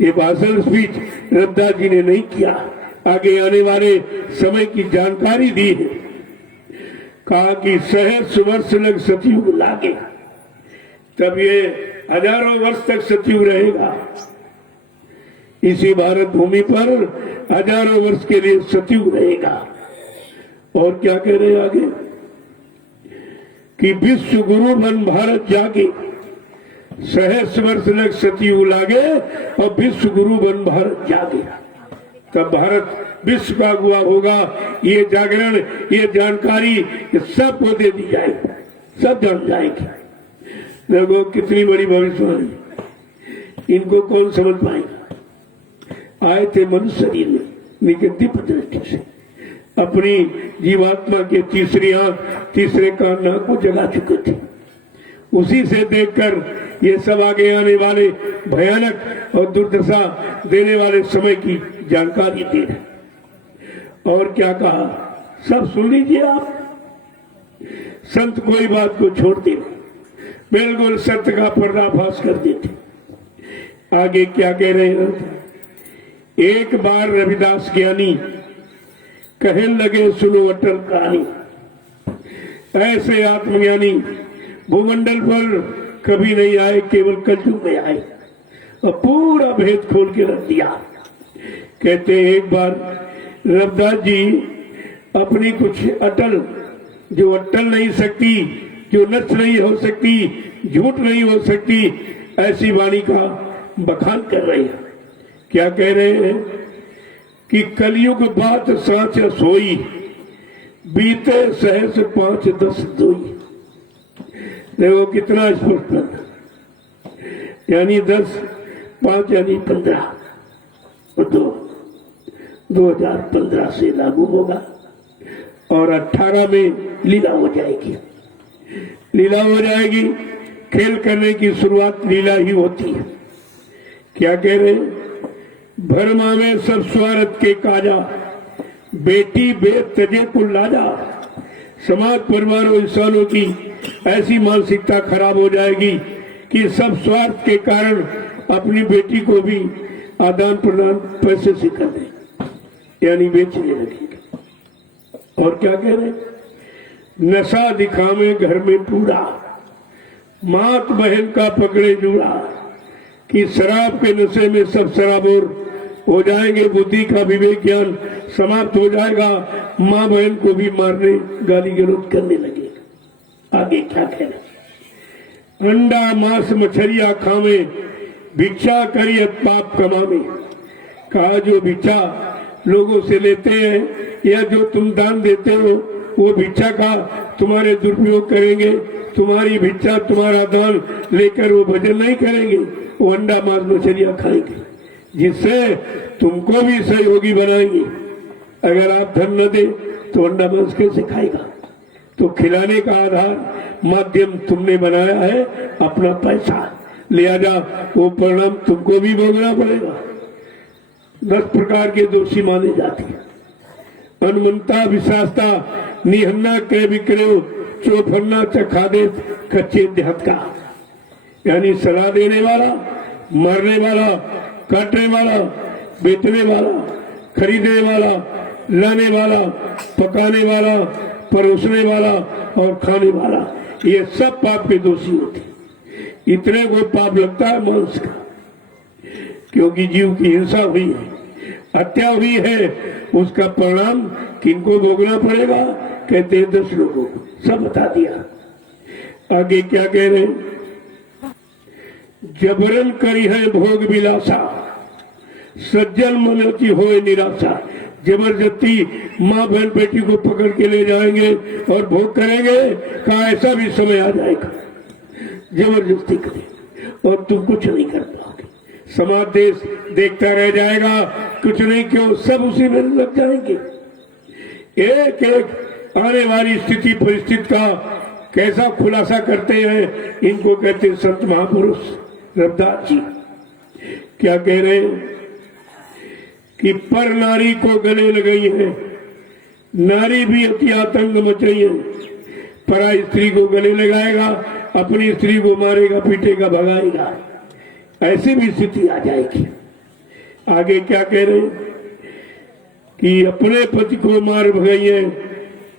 ये भाषण स्पीच रविदास जी ने नहीं किया, आगे आने वाले समय की जानकारी दी है। कहा कि सहस्र वर्ष लग सतयुग लागे, तब ये हजारों वर्ष तक सतयुग रहेगा। इसी भारत भूमि पर हजारों वर्ष के लिए सतयुग रहेगा। और क्या कह रहे हैं आगे कि विश्व गुरु बन भारत जागे, सहस्र वर्ष लग सतयुग लागे और विश्व गुरु बन भारत जागे, तब भारत विश्व का गुआ होगा। ये जागरण ये जानकारी सबको दे दी जाएगी, सब जान जाएगी। देखो कितनी बड़ी भविष्यवाणी, इनको कौन समझ पाएगा। आए थे मनुष्य शरीर में लेकिन दिव्य दृष्टि से अपनी जीवात्मा के तीसरी आंख तीसरे कान नाक को जगा चुके थे, उसी से देखकर ये सब आगे आने वाले भयानक और दुर्दशा देने वाले समय की जानकारी दे रहे। और क्या कहा सब सुन लीजिए आप, संत कोई बात को छोड़ते नहीं, बिल्कुल सत्य का पर्दाफाश कर देते। आगे क्या कह रहे हैं, एक बार रविदास ज्ञानी कहने लगे सुनो अटल कहानी, ऐसे आत्मज्ञानी भूमंडल पर कभी नहीं आए, केवल कलयुग में आए और पूरा भेद खोल के रख दिया। कहते एक बार रविदास जी अपनी कुछ अटल, जो अटल नहीं सकती, जो नष्ट नहीं हो सकती, झूठ नहीं हो सकती, ऐसी वाणी का बखान कर रहे हैं। क्या कह रहे हैं कि कलयुग बात साच सोई, बीते सहस्र 5 10 2। देखो कितना स्पष्ट, यानी 10 5 यानी 15 2015 से लागू होगा और 18 में लीला हो जाएगी। लीला हो जाएगी, खेल करने की शुरुआत लीला ही होती है। क्या कह रहे हैं, भरमा में सब स्वार्थ के काजा, बेटी बेद तजे कुल लाजा। समाज परिवार और इंसानों की ऐसी मानसिकता खराब हो जाएगी कि सब स्वार्थ के कारण अपनी बेटी को भी आदान प्रदान पैसे से कर दे, यानी बेचने लगेगा। और क्या कह रहे, नशा दिखावे घर में पूरा, मात बहन का पकड़े जूड़ा, कि शराब के नशे में सब शराबोर हो जाएंगे, बुद्धि का विवेक ज्ञान समाप्त हो जाएगा, माँ बहन को भी मारने गाली गलौज करने लगेगा। आगे क्या कह रहे, अंडा मांस मछलियां खावे, भिक्षा करिए पाप कमावे। कहा जो भिक्षा लोगों से लेते हैं या जो तुम दान देते हो, वो भिक्षा का तुम्हारे दुरुपयोग करेंगे, तुम्हारी भिक्षा तुम्हारा दान लेकर वो भजन नहीं करेंगे, वो अंडा मांस मछलियां खाएंगे, जिससे तुमको भी सहयोगी बनाएंगे। अगर आप धन न दे तो अंडा मांस कैसे खाएगा। तो खिलाने का आधार माध्यम तुमने बनाया है, अपना पैसा लिहाजा वो परिणाम तुमको भी भोगना पड़ेगा। 10 प्रकार के दोषी माने जाते हैं, अनुमंता विशास्ता निहन्ना क्रय विक्रय चौफन्ना चखा दे कच्चे देहत का, यानी सलाह देने वाला, मारने वाला, काटने वाला, बेचने वाला, खरीदने वाला, लाने वाला, पकाने वाला, परोसने वाला और खाने वाला, ये सब पाप के दोषी होते। इतने को पाप लगता है मांस का, क्योंकि जीव की हिंसा हुई है, हत्या हुई है, उसका परिणाम किनको भोगना पड़ेगा? कहते हैं 10 लोगों को। सब बता दिया। आगे क्या कह रहे हैं? जबरन करी है भोग विलासा, सज्जन मनोती होए निराशा। जबरदस्ती माँ बहन बेटी को पकड़ के ले जाएंगे और भोग करेंगे, कहा ऐसा भी समय आ जाएगा जबरदस्ती करेंगे और तुम कुछ नहीं कर पाओगे। समाज देश देखता रह जाएगा, कुछ नहीं, क्यों? सब उसी में लग जाएंगे। एक एक आने वाली स्थिति परिस्थिति का कैसा खुलासा करते हैं, इनको कहते हैं संत महापुरुष रविदास जी। क्या कह रहे हैं कि पर नारी को गले लगाई है, नारी भी अति आतंक मचाई है। परा स्त्री को गले लगाएगा, अपनी स्त्री को मारेगा, पीटेगा, भगाएगा, ऐसी भी स्थिति आ जाएगी। आगे क्या कह रहे हैं कि अपने पति को मार भगाई है,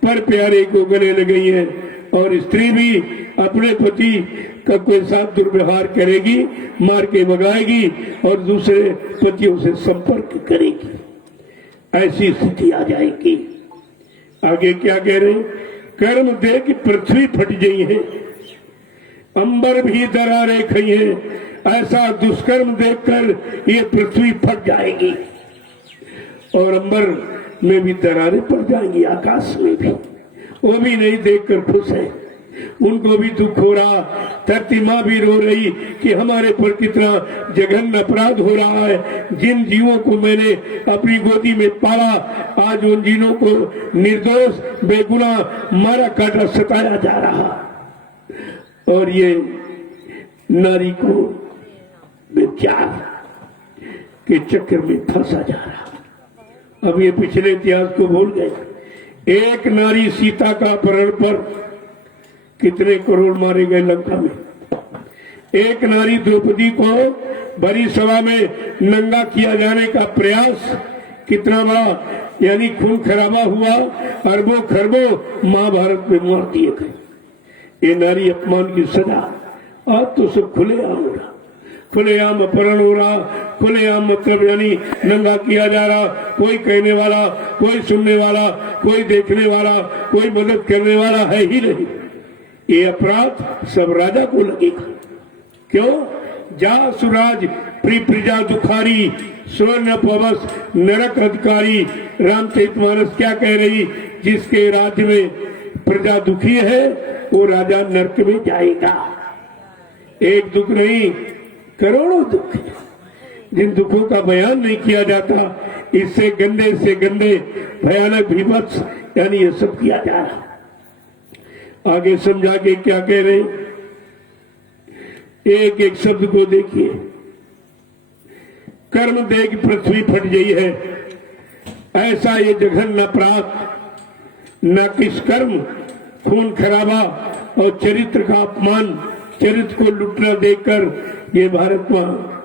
पर प्यारे को गले लगाई है, और स्त्री भी अपने पति का कोई साथ दुर्व्यवहार करेगी, मार के भगाएगी और दूसरे पतियों से संपर्क करेगी, ऐसी स्थिति आ जाएगी। आगे क्या कह रहे हैं? कर्म दे कि पृथ्वी फट गई है, अंबर भी दरारें खई है। ऐसा दुष्कर्म देखकर ये पृथ्वी फट जाएगी और अंबर में भी दरारें पड़ जाएंगी, आकाश में भी। वो भी नहीं देखकर खुश है, उनको भी दुख हो रहा। धरती माँ भी रो रही कि हमारे पर कितना जघन्य अपराध हो रहा है। जिन जीवों को मैंने अपनी गोदी में पाला, आज उन जीवों को निर्दोष बेगुनाह मारा काटा सताया जा रहा, और ये नारी को विचार के चक्कर में फंसा जा रहा। अब ये पिछले इतिहास को भूल गए। एक नारी सीता का अपहरण पर कितने करोड़ मारे गए लंका में। एक नारी द्रौपदी को बड़ी सभा में नंगा किया जाने का प्रयास कितना बड़ा, यानी खून खराबा हुआ, अरबों खरबों महाभारत में मार दिए गए। ये नारी अपमान की सजा। आज तो सब खुलेआम हो रहा, खुलेआम अपहरण हो रहा, खुलेआम मतलब यानी नंगा किया जा रहा। कोई कहने वाला, कोई सुनने वाला, कोई देखने वाला, कोई मदद करने वाला है ही नहीं। ये अपराध सब राजा को लगेगा। क्यों? जा सुराज प्री प्रजा दुखारी, स्वर्ण पवस नरक अधिकारी। रामचरितमानस क्या कह रही? जिसके राज्य में प्रजा दुखी है वो राजा नरक में जाएगा। एक दुख नहीं, करोड़ों दुख है जिन दुखों का बयान नहीं किया जाता। इससे गंदे से गंदे भयानक विभत्स यानी ये सब किया जा रहा। आगे समझा के क्या कह रहे हैं? एक एक शब्द को देखिए। कर्म देख पृथ्वी फट गई है, ऐसा ये जघन्य अपराध न किस कर्म, खून खराबा और चरित्र का अपमान, चरित्र को लुटना देखकर ये भारत मां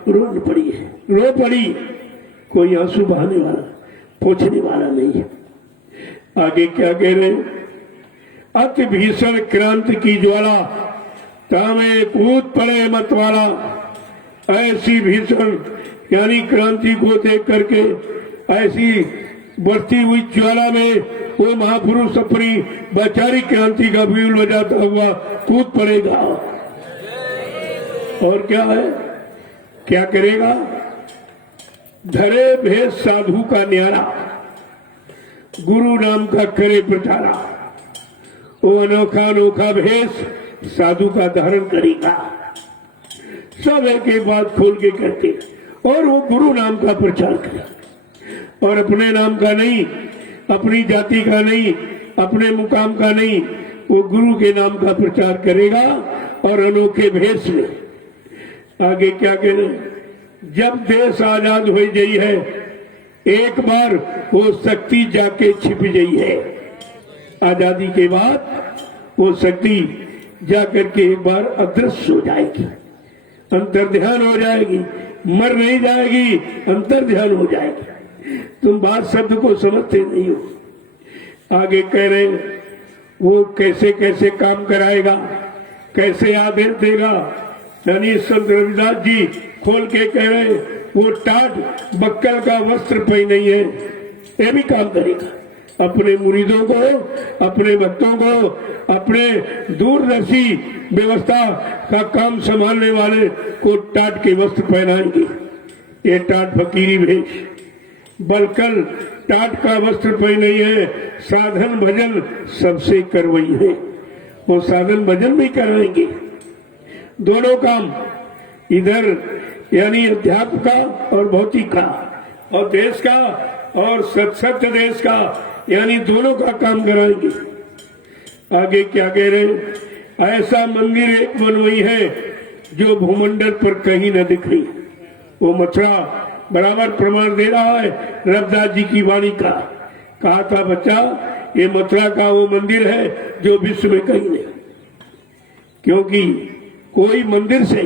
रो पड़ी है, रो पड़ी। कोई आंसू बहाने वाला, पोंछने वाला नहीं है। आगे क्या कह रहे हैं? अति भीषण क्रांति की ज्वाला, तामे कूद पड़े मत वाला। ऐसी भीषण यानी क्रांति को देख करके ऐसी बढ़ती हुई ज्वाला में वो महापुरुष अपनी वैचारिक क्रांति का व्यूल बजाता हुआ कूद पड़ेगा। और क्या है, क्या करेगा? धरे भेष साधु का न्यारा, गुरु नाम का करे प्रचारा। वो अनोखा अनोखा भेष साधु का धारण करेगा। सब एक एक बात खोल के कहते, और वो गुरु नाम का प्रचार करे, और अपने नाम का नहीं, अपनी जाति का नहीं, अपने मुकाम का नहीं, वो गुरु के नाम का प्रचार करेगा और अनोखे भेष में। आगे क्या कह रहे? जब देश आजाद हो गई है, एक बार वो शक्ति जाके छिप गई है। आजादी के बाद वो शक्ति जाकर के एक बार अदृश्य हो जाएगी, अंतर्ध्यान हो जाएगी, मर नहीं जाएगी, अंतर्ध्यान हो जाएगी। तुम बात शब्द को समझते नहीं हो। आगे कह रहे हैं वो कैसे कैसे काम कराएगा, कैसे आदेश देगा। यानी संत रविदास जी खोल के कह रहे वो टाट बक्कल का वस्त्र पहने है, ये भी काम करेगा। अपने मुरीदों को, अपने भक्तों को, अपने दूरदर्शी व्यवस्था का काम संभालने वाले को टाट के वस्त्र पहनाएंगे। ये टाट फकीरी भेष। बलकल टाट का वस्त्र पहने है, साधन भजन सबसे करवाई है। वो साधन भजन भी कराएंगे। दोनों काम इधर यानी अध्यात्म का और भौतिक का, और देश का और सत्य देश का, यानी दोनों का काम कराएंगे। आगे क्या कह रहे, ऐसा मंदिर एक बनवाई है जो भूमंडल पर कहीं न दिखी। वो मथुरा बराबर प्रमाण दे रहा है रविदास जी की वाणी का। कहा था बच्चा, ये मथुरा का वो मंदिर है जो विश्व में कहीं नहीं। क्योंकि कोई मंदिर से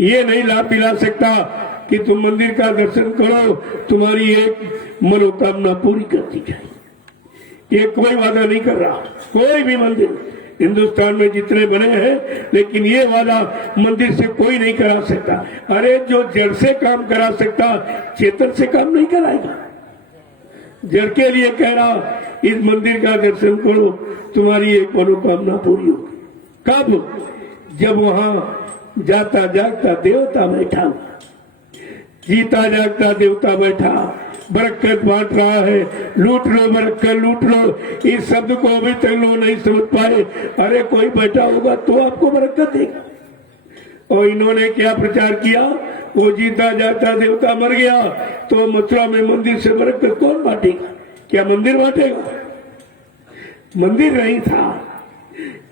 ये नहीं लाभ दिला सकता कि तुम मंदिर का दर्शन करो, तुम्हारी एक मनोकामना पूरी कर दी जाए। ये कोई वादा नहीं कर रहा कोई भी मंदिर हिंदुस्तान में जितने बने हैं, लेकिन ये वादा मंदिर से कोई नहीं करा सकता। अरे जो जड़ से काम करा सकता, चेतन से काम नहीं कराएगा। जड़ के लिए कह रहा इस मंदिर का दर्शन करो, तुम्हारी एक मनोकामना पूरी होगी। कब? जब वहां जाता जागता देवता बैठा, जीता जागता देवता बैठा, बरकत बांट रहा है। लूट लो बरकत लूट लो, इस शब्द को अभी तक लोग नहीं समझ पाए। अरे कोई बैठा होगा तो आपको बरकत देगा। और इन्होंने क्या प्रचार किया, वो जीता जागता देवता मर गया तो मथुरा में मंदिर से बरकत कौन बांटेगा? क्या मंदिर बांटेगा? मंदिर नहीं था।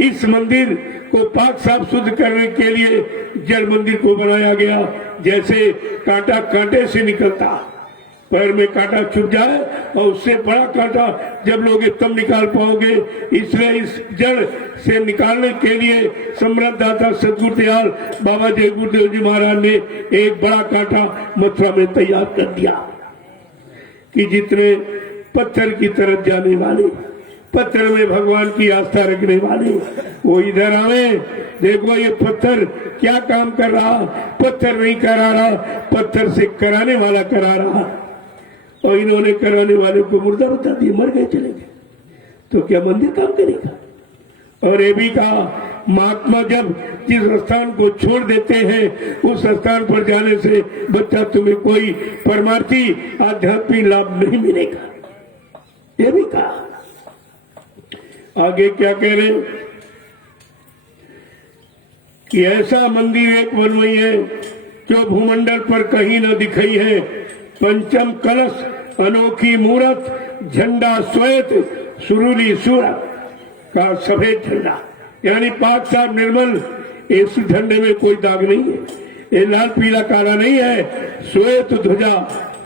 इस मंदिर को पाक साफ शुद्ध करने के लिए जल मंदिर को बनाया गया। जैसे कांटा कांटे से निकलता, पैर में कांटा चुभ जाए और उससे बड़ा कांटा जब लोग तब निकाल पाओगे। इसलिए इस जड़ से निकालने के लिए सम्राट दाता सदगुरु दयाल बाबा जय गुरुदेव जी महाराज ने एक बड़ा कांटा मथुरा में तैयार कर दिया कि जितने पत्थर की तरफ जाने वाले, पत्थर में भगवान की आस्था रखने वाले, वो इधर आवे। देखो ये पत्थर क्या काम कर रहा, पत्थर नहीं करा रहा, पत्थर से कराने वाला करा रहा। और इन्होंने कराने वाले को मुर्दा बता दिए, मर गए चले गए। तो क्या मंदिर काम करेगा? और ये भी कहा महात्मा जब जिस स्थान को छोड़ देते हैं उस स्थान पर जाने से बच्चा तुम्हें कोई परमार्थी आध्यात्मिक लाभ नहीं मिलेगा। ये भी कहा। आगे क्या कह रहे कि ऐसा मंदिर एक बनवाई है जो भूमंडल पर कहीं न दिखाई है। पंचम कलश अनोखी मूरत, झंडा श्वेत सुरूली सूरत का सफेद झंडा, यानी पाक साफ निर्मल। इस झंडे में कोई दाग नहीं है, ये लाल पीला काला नहीं है। श्वेत ध्वजा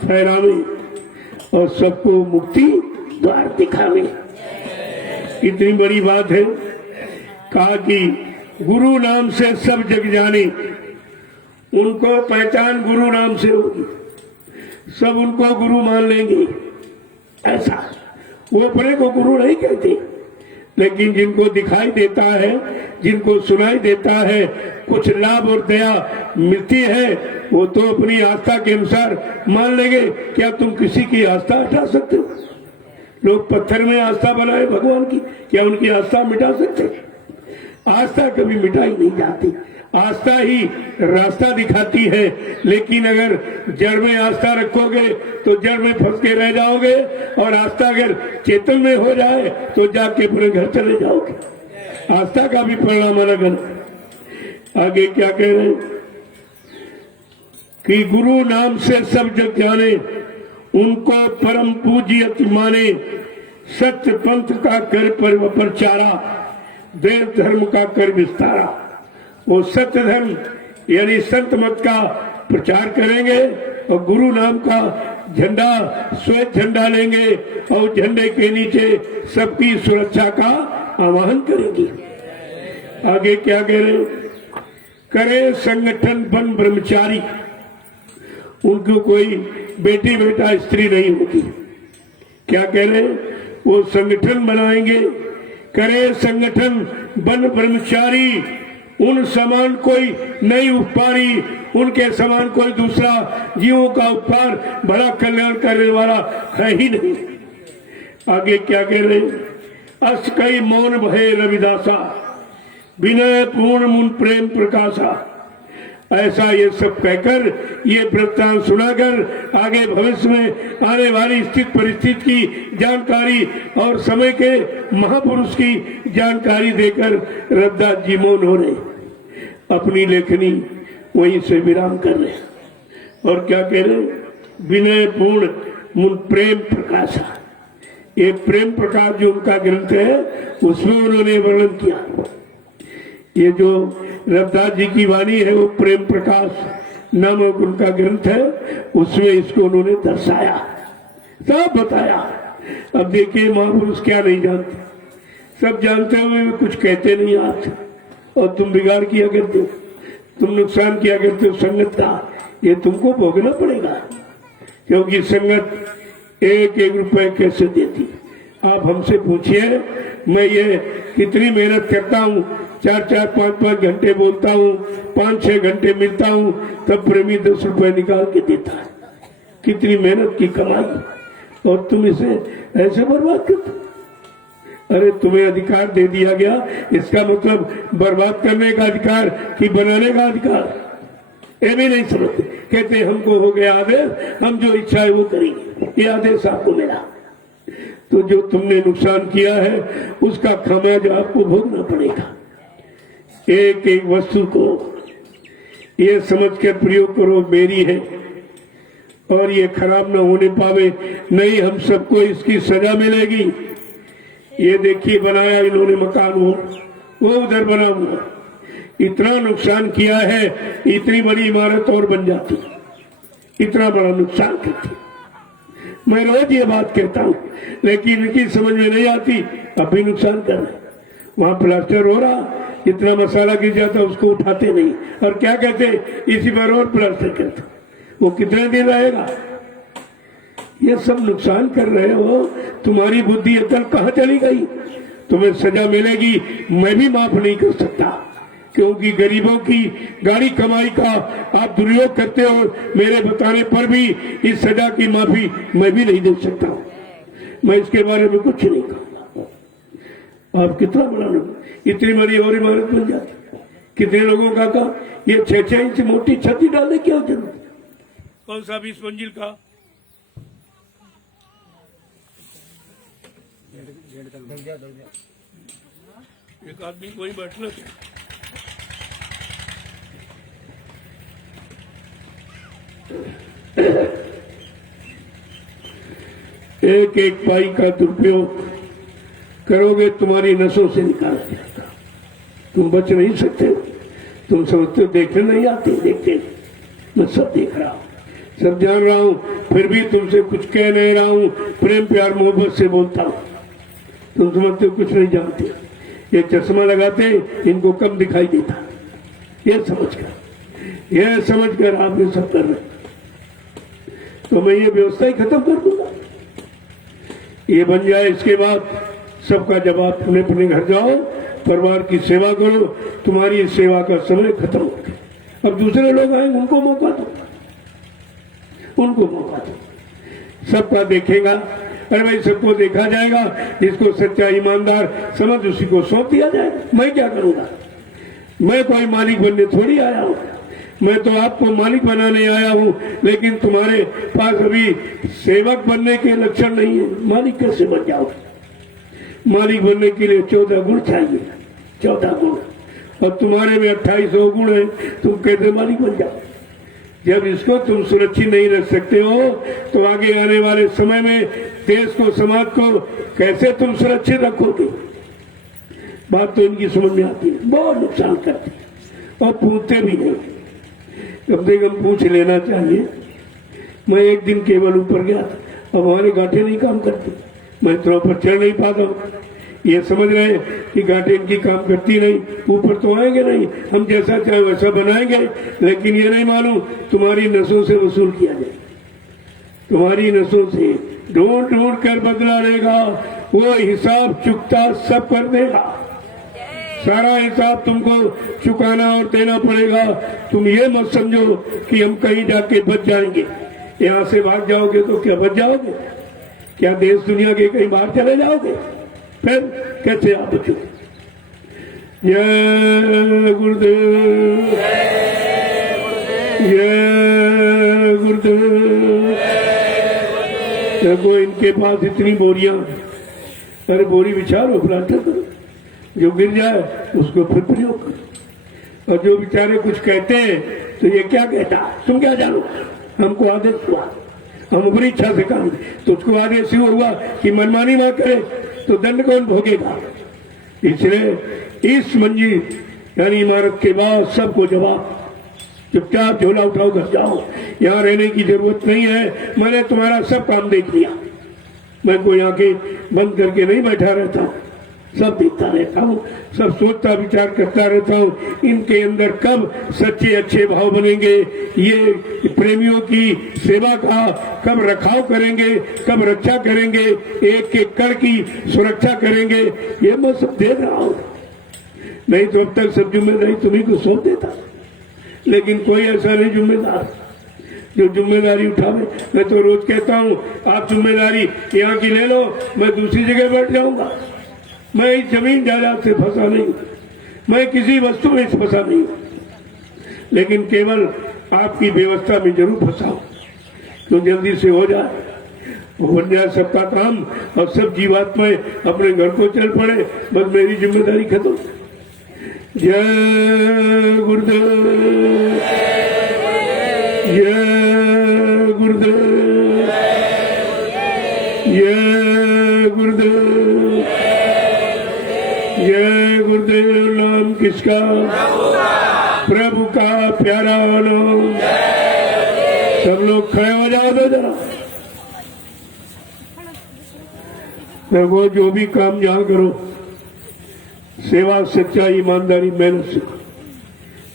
फहरावे और सबको मुक्ति द्वार दिखावे। इतनी बड़ी बात है। कहा कि गुरु नाम से सब जग जाने, उनको पहचान गुरु नाम से होगी, सब उनको गुरु मान लेंगे। ऐसा वो अपने को गुरु नहीं कहते, लेकिन जिनको दिखाई देता है, जिनको सुनाई देता है, कुछ लाभ और दया मिलती है, वो तो अपनी आस्था के अनुसार मान लेंगे। क्या तुम किसी की आस्था हटा सकते हो? लोग पत्थर में आस्था बनाए भगवान की, क्या उनकी आस्था मिटा सकते? आस्था कभी मिटाई नहीं जाती। आस्था ही रास्ता दिखाती है, लेकिन अगर जड़ में आस्था रखोगे तो जड़ में फंस के रह जाओगे, और आस्था अगर चेतन में हो जाए तो जाके अपने घर चले जाओगे। आस्था का भी परिणाम अलग अलग। आगे क्या कह रहे हैं कि गुरु नाम से सब जग जाने, उनको परम पूज्यत माने। सत्य पंथ का कर पर प्रचारा, वेद धर्म का कर विस्तारा। वो सत्य धर्म यानी संत मत का प्रचार करेंगे और गुरु नाम का झंडा, श्वेत झंडा लेंगे और झंडे के नीचे सबकी सुरक्षा का आह्वान करेंगे। आगे क्या कह रहे? करे संगठन बन ब्रह्मचारी, उनको कोई बेटी बेटा स्त्री नहीं होगी। क्या कह रहे? वो संगठन बनाएंगे करे संगठन बन ब्रह्मचारी, उन समान कोई नहीं उपकारी, उनके समान कोई दूसरा जीवों का उपकार बड़ा कल्याण करने वाला है ही नहीं। आगे क्या कह रहे? अस कई मौन भय रविदासा, विनय पूर्ण मुन प्रेम प्रकाशा। ऐसा ये सब कहकर, ये वृत्तांत सुनाकर आगे भविष्य में आने वाली स्थित परिस्थिति की जानकारी और समय के महापुरुष की जानकारी देकर रविदास जी मौन हो रहे, अपनी लेखनी वहीं से विराम कर रहे। और क्या कह रहे? विनय पूर्ण मुन प्रेम प्रकाशा। ये प्रेम प्रकाश जो उनका ग्रंथ है उसमें उन्होंने वर्णन किया। ये जो रविदास जी की वाणी है वो प्रेम प्रकाश नामक उनका ग्रंथ है, उसमें इसको उन्होंने दर्शाया, सब बताया। अब देखिए महापुरुष क्या नहीं जानते, सब जानते हुए भी कुछ कहते नहीं आते, और तुम बिगाड़ किया करते हो, तुम नुकसान किया करते हो संगत का, ये तुमको भोगना पड़ेगा। क्योंकि संगत एक एक रुपए कैसे देती, आप हमसे पूछिए। मैं ये कितनी मेहनत करता हूँ, 4-4, 5-5 घंटे बोलता हूँ, 5-6 घंटे मिलता हूँ, तब प्रेमी 10 रुपए निकाल के देता है। कितनी मेहनत की कमाई, और तुम इसे ऐसे बर्बाद करते। अरे तुम्हें अधिकार दे दिया गया, इसका मतलब बर्बाद करने का अधिकार कि बनाने का अधिकार, ये भी नहीं समझते। कहते हमको हो गया आदेश, हम जो इच्छा है वो करेंगे, ये आदेश आपको मिला। तो जो तुमने नुकसान किया है उसका खामियाजा जो आपको भोगना पड़ेगा। एक एक वस्तु को ये समझकर प्रयोग करो मेरी है, और ये खराब न होने पावे, नहीं हम सबको इसकी सजा मिलेगी। ये देखिए बनाया इन्होंने मकान, वो उधर बना हुआ, इतना नुकसान किया है, इतनी बड़ी इमारत और बन जाती, इतना बड़ा नुकसान करती। मैं रोज ये बात कहता हूँ, लेकिन इनकी समझ में नहीं आती, अब भी नुकसान कर रहे। वहां प्लास्टर हो रहा, इतना मसाला गिर जाता उसको उठाते नहीं, और क्या कहते इसी पर और प्लास्टर करते, वो कितने दिन रहेगा। ये सब नुकसान कर रहे हो, तुम्हारी बुद्धि अकल कहाँ चली गई। तुम्हें सजा मिलेगी, मैं भी माफ नहीं कर सकता, क्योंकि गरीबों की गाड़ी कमाई का आप दुरुपयोग करते हो। मेरे बताने पर भी इस सजा की माफी मैं भी नहीं दे सकता हूँ, मैं इसके बारे में कुछ नहीं कहूँगा। आप कितना बड़ा लोग, इतनी बड़ी और इमारत बन जाती, कितने लोगों का काम। ये 6-6 इंच मोटी छत डालने की क्या जरूरत? कौन सा 20 मंजिल का एक आदमी कोई बैठना चाहिए। एक एक पाई का दुरुपयोग करोगे तुम्हारी नसों से निकाल जाएगा, तुम बच नहीं सकते। तुम समझते हो देखने नहीं आते, देखते मैं सब देख रहा हूँ, सब जान रहा हूँ, फिर भी तुमसे कुछ कह नहीं रहा हूँ, प्रेम प्यार मोहब्बत से बोलता हूँ। तुम समझते हो कुछ नहीं जानते, ये चश्मा लगाते इनको कम दिखाई देता, ये समझकर आप ये सब कर रहे। तो मैं ये व्यवस्था ही खत्म कर दूंगा, ये बन जाए, इसके बाद सबका जवाब अपने अपने घर जाओ, परिवार की सेवा करो, तुम्हारी सेवा का समय खत्म हो गया। अब दूसरे लोग आए, उनको मौका दो, सबका देखेगा। अरे भाई सबको देखा जाएगा, जिसको सच्चा ईमानदार समझ उसी को सौंप दिया जाएगा। मैं क्या करूंगा, मैं कोई मालिक बनने थोड़ी आया हूँ, मैं तो आपको मालिक बनाने आया हूँ। लेकिन तुम्हारे पास अभी सेवक बनने के लक्षण नहीं है, मालिक कैसे बन जाओगे। मालिक बनने के लिए 14 गुण चाहिए, 14 गुण, और तुम्हारे में 2800 गुण है, तुम कैसे मालिक बन जाओ। जब इसको तुम सुरक्षित नहीं रख सकते हो, तो आगे आने वाले समय में देश को, समाज को कैसे तुम सुरक्षित रखोगे। बात तो इनकी समझ में आती है, बहुत नुकसान करती है, और पूछते भी नहीं। कम से कम पूछ लेना चाहिए। मैं एक दिन केवल ऊपर गया था, अब हमारे गांठें नहीं काम करती, मैं तो ऊपर चढ़ नहीं पाता हूँ। ये समझ रहे कि गांठें इनकी काम करती नहीं, ऊपर तो आएंगे नहीं, हम जैसा चाहे वैसा बनाएंगे। लेकिन ये नहीं मालूम तुम्हारी नसों से वसूल किया जाए, तुम्हारी नसों से ढूंढ ढूंढ कर बदला लेगा, वो हिसाब चुकता सब कर देगा। सारा हिसाब तुमको चुकाना और देना पड़ेगा। तुम ये मत समझो कि हम कहीं जाके बच जाएंगे। यहाँ से भाग जाओगे तो क्या बच जाओगे? क्या देश दुनिया के कहीं बाहर चले जाओगे? फिर कैसे आप बचोगे? जय गुरुदेव, जय गुरुदेव। देखो इनके पास इतनी बोरियां, अरे बोरी बिछाओ, प्लास्टर करो, जो गिर जाए उसको फिर प्रयोग करो। और जो बेचारे कुछ कहते हैं तो ये क्या कहता, तुम क्या जानो, हमको आदेश हुआ, हम अपनी इच्छा से काम, तो उसको आदेश हुआ कि मनमानी ना करे तो दंड कौन भोगेगा? इसलिए इस मंजिल यानी इमारत के बाद सबको जवाब, चुपचाप झोला उठाओ घर जाओ, यहाँ रहने की जरूरत नहीं है। मैंने तुम्हारा सब काम देख लिया, मैं कोई आंखें बंद करके नहीं बैठा रहता हूँ, सब देखता रहता हूँ, सब सोचता विचार करता रहता हूँ। इनके अंदर कब सच्चे अच्छे भाव बनेंगे, ये प्रेमियों की सेवा का कब रखाव करेंगे, कब रक्षा करेंगे, एक एक कण की सुरक्षा करेंगे, ये मैं सब देख रहा हूँ। नहीं तो अब तक सब जिम्मेदारी तुम्ही को सौंप देता, लेकिन कोई ऐसा नहीं जिम्मेदार जो जिम्मेदारी उठावे। मैं तो रोज कहता हूँ आप जिम्मेदारी यहाँ की ले लो, मैं दूसरी जगह बैठ जाऊंगा। मैं इस जमीन जायदाद से फंसा नहीं हूँ, मैं किसी वस्तु में फंसा नहीं हूँ, लेकिन केवल आपकी व्यवस्था में जरूर फंसा हूँ। तो जल्दी से हो जाए, बन जाए सबका काम और सब जीवात्माएं अपने घर को चल पड़े, बस मेरी जिम्मेदारी खत्म। जय गुरुदेव, जय गुरुदेव, जय गुरुदेव, जय गुरुदेव। नाम किसका? प्रभु का प्यारा नाम। सब लोग खड़े हो जाओ तो जरा। वो जो भी काम जहाँ करो, सेवा, सच्चाई, ईमानदारी, मेहनत से,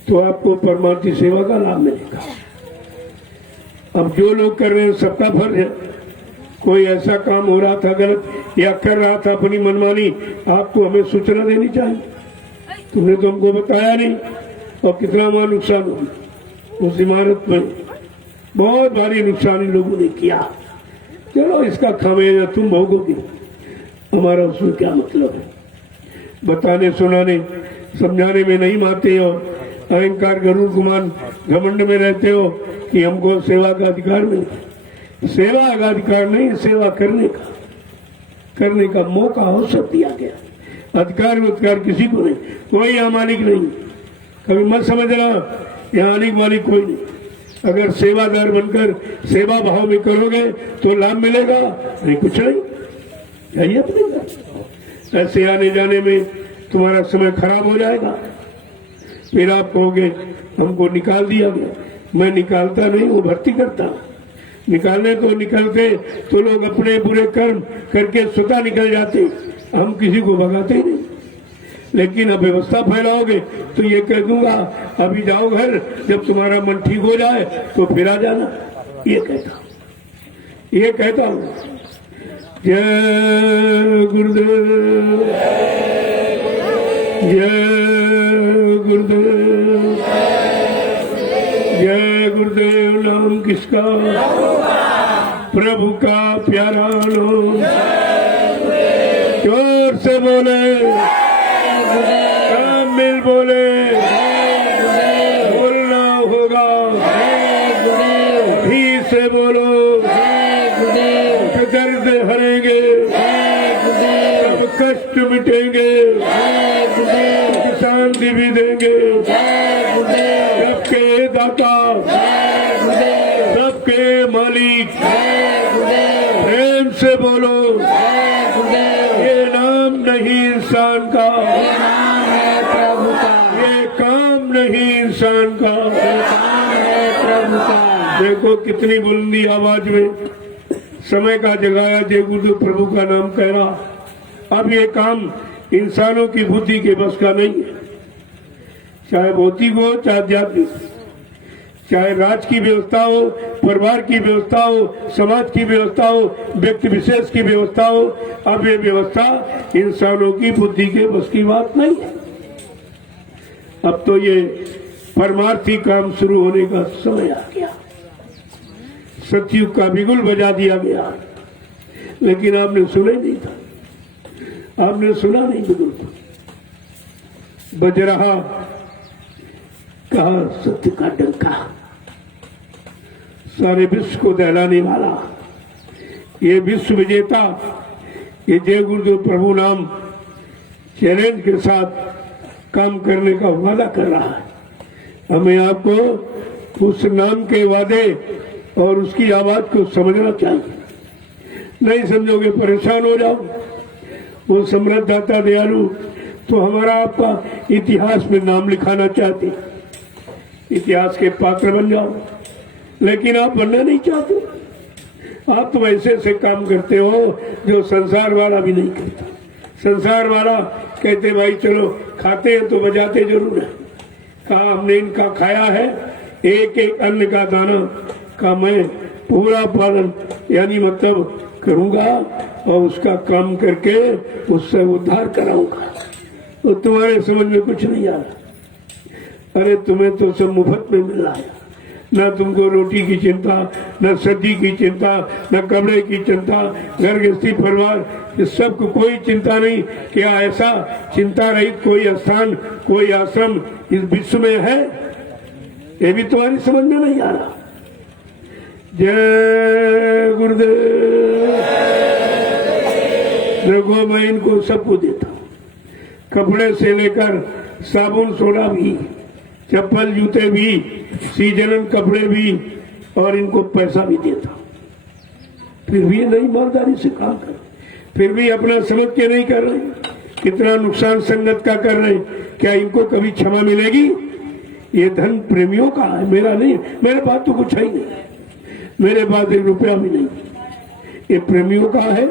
तो आपको परमार्थी सेवा का लाभ मिलेगा। अब जो लोग कर रहे हैं सबका फर्ज है। कोई ऐसा काम हो रहा था गलत या कर रहा था अपनी मनमानी, आपको हमें सूचना देनी चाहिए। तुमने तो हमको बताया नहीं, और कितना वहां नुकसान हुआ उस इमारत में, बहुत भारी नुकसान इन लोगों ने किया। चलो इसका खामियाजा तुम भोगोगे, हमारा उसमें क्या मतलब है। बताने सुनाने समझाने में नहीं मानते हो, अहंकार गरुड़ गुमान घमंड में रहते हो कि हमको सेवा का अधिकार मिले। सेवा का अधिकार नहीं, सेवा करने का मौका, अवसर दिया गया। अधिकार किसी को नहीं, कोई यहाँ मालिक नहीं। कभी मत समझना यहाँ मालिक कोई नहीं। अगर सेवादार बनकर सेवा भाव में करोगे तो लाभ मिलेगा, नहीं कुछ नहीं, चाहिए अपने घर। ऐसे आने जाने में तुम्हारा समय खराब हो जाएगा, फिर आप कहोगे हमको निकाल दिया गया। मैं निकालता नहीं, वो भर्ती करता। निकालने को निकलते तो लोग अपने बुरे कर्म करके स्वतः निकल जाते, हम किसी को भगाते ही नहीं। लेकिन अब व्यवस्था फैलाओगे तो ये कह दूंगा अभी जाओ घर, जब तुम्हारा मन ठीक हो जाए तो फिर आ जाना। ये कहता हूँ। जय गुरुदेव, जय गुरुदेव, जय गुरुदेव। नाम किसका? प्रभु का प्यारा नाम। जोर से बोले, काम मिल बोले, बोलना होगा, भी से बोलो, दर्द हरेंगे, सब कष्ट मिटेंगे, शांति भी देंगे, सबके दाता, सबके मालिक। प्रेम से बोलो, ये नाम नहीं इंसान का, ये काम नहीं इंसान का। देखो कितनी बुलंदी आवाज में समय का जगाया जय गुरुदेव प्रभु का नाम कह रहा। अब ये काम इंसानों की बुद्धि के बस का नहीं है, चाहे भौतिक हो चाहे आध्यात्मिक, चाहे राज की व्यवस्था हो, परिवार की व्यवस्था हो, समाज की व्यवस्था हो, व्यक्ति विशेष की व्यवस्था हो। अब ये व्यवस्था इंसानों की बुद्धि के बस की बात नहीं है। अब तो ये परमार्थी काम शुरू होने का समय आ गया। सतयुग का बिगुल बजा दिया गया, लेकिन आपने सुना ही नहीं था। आपने सुना नहीं बिगुल बज रहा, कहा सत्य का डंका, सारे विश्व को दहलाने वाला ये विश्व विजेता, ये जय गुरुदेव प्रभु नाम चैलेंज के साथ काम करने का वादा कर रहा है। हमें आपको उस नाम के वादे और उसकी आवाज को समझना चाहिए। नहीं समझोगे परेशान हो जाओ। वो समृद्ध दाता दयालु तो हमारा आपका इतिहास में नाम लिखाना चाहते, इतिहास के पात्र बन जाओ, लेकिन आप बनना नहीं चाहते। आप तो ऐसे ऐसे काम करते हो जो संसार वाला भी नहीं करता। संसार वाला कहते भाई चलो खाते हैं तो बजाते जरूर है। कहा हमने इनका खाया है, एक एक अन्न का दाना का मैं पूरा पालन यानी मतलब करूंगा और उसका काम करके उससे उद्धार कराऊंगा। तो तुम्हारे समझ में कुछ नहीं आ रहा। अरे तुम्हें तो सब मुफ्त में मिल रहा है। न तुमको रोटी की चिंता, न सब्जी की चिंता, न कपड़े की चिंता, घर गृहस्थी परिवार, इस सब को कोई चिंता नहीं। क्या ऐसा चिंता रहित कोई स्थान, कोई आश्रम इस विश्व में है? ये भी तुम्हारी समझ में नहीं आ रहा। जय गुरुदेव। देखो मैं इनको सबको देता हूँ, कपड़े से लेकर साबुन सोडा भी, चप्पल जूते भी, सीजनल कपड़े भी, और इनको पैसा भी देता हूँ। फिर भी ये नहीं ईमानदारी से काम कर, फिर भी अपना समझ के नहीं कर रहे। कितना नुकसान संगत का कर रहे। क्या इनको कभी क्षमा मिलेगी? ये धन प्रेमियों का है, मेरा नहीं। मेरे पास तो कुछ है ही नहीं, मेरे पास 1 रुपया भी नहीं। ये प्रेमियों का है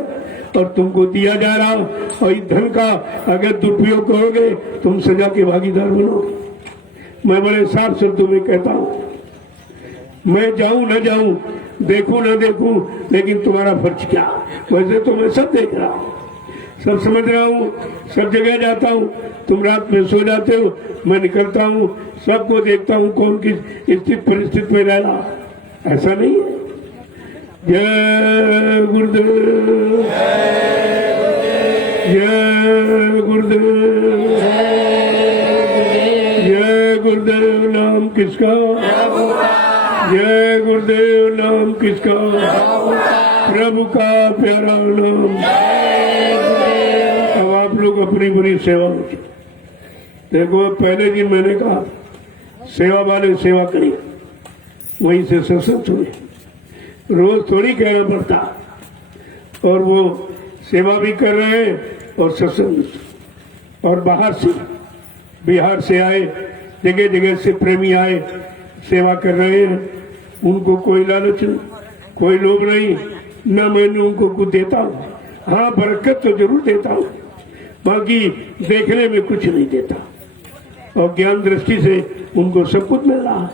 और तुमको दिया जा रहा। और इस धन का अगर दुरुपयोग करोगे तुम सजा के भागीदार बनोगे। मैं बड़े साफ शब्दों में कहता हूँ, मैं जाऊं न जाऊं, देखूं न देखूं, लेकिन तुम्हारा फर्ज क्या? वैसे तो मैं सब देख रहा हूँ, सब समझ रहा हूँ, सब जगह जाता हूँ। तुम रात में सो जाते हो, मैं निकलता हूँ, सबको देखता हूँ कौन किस स्थिति परिस्थिति में रह रहा। ऐसा नहीं है। जय गुरुदेव, जय गुरुदेव, जय गुरुदेव। नाम किसका? जय गुरुदेव। नाम किसका? प्रभु का प्यारा नाम। अब आप लोग अपनी बुरी सेवा में देखो। पहले दिन मैंने कहा सेवा वाले सेवा करिए, वहीं से सत्संग हुए। रोज थोड़ी कहना पड़ता, और वो सेवा भी कर रहे हैं और सत्संग। और बाहर से बिहार से आए, जगह जगह से प्रेमी आए, सेवा कर रहे हैं। उनको कोई लालच नहीं, कोई लोभ नहीं, न मैंने उनको कुछ देता हूँ। हाँ बरकत तो जरूर देता हूँ, बाकी देखने में कुछ नहीं देता। और ज्ञान दृष्टि से उनको सब कुछ मिल रहा है।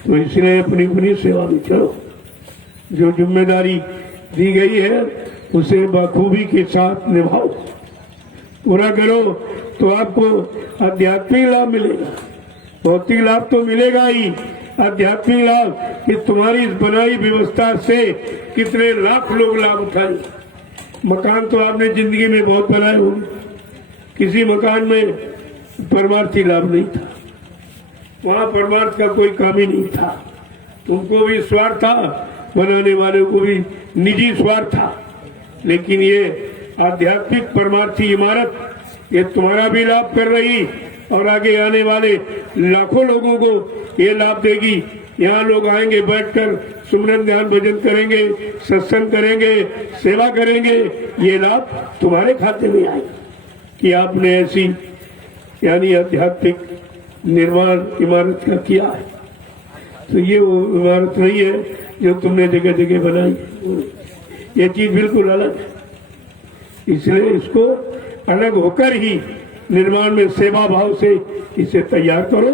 तो इसलिए अपनी अपनी सेवा में चलो। जो जिम्मेदारी दी गई है उसे बखूबी के साथ निभाओ, पूरा करो, तो आपको आध्यात्मिक लाभ मिलेगा। भौतिक लाभ तो मिलेगा ही, आध्यात्मिक लाभ कि तुम्हारी इस बनाई व्यवस्था से कितने लाख लोग लाभ उठाए। मकान तो आपने जिंदगी में बहुत बनाए होंगे, किसी मकान में परमार्थी लाभ नहीं था, वहां परमार्थ का कोई काम ही नहीं था। तुमको भी स्वार्थ था, बनाने वाले को भी निजी स्वार्थ था। लेकिन ये आध्यात्मिक परमार्थी इमारत ये तुम्हारा भी लाभ कर रही और आगे आने वाले लाखों लोगों को ये लाभ देगी। यहाँ लोग आएंगे, बैठकर सुमरन ध्यान भजन करेंगे, सत्संग करेंगे, सेवा करेंगे। ये लाभ तुम्हारे खाते में आएगा कि आपने ऐसी यानी आध्यात्मिक निर्माण इमारत का किया है। तो ये वो इमारत नहीं है जो तुमने जगह जगह बनाई है, ये चीज बिल्कुल अलग है। इसलिए इसको अलग होकर ही निर्माण में सेवा भाव से इसे तैयार करो।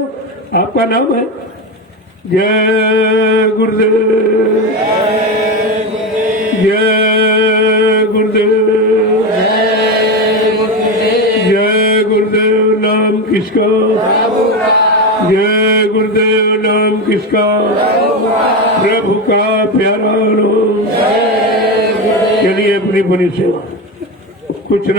आपका नाम है, जय गुरुदेव जय गुरुदेव जय गुरुदेव नाम किसका जय गुरुदेव नाम किसका प्रभु का प्यारा नाम। चलिए अपनी अपनी सेवा कुछ न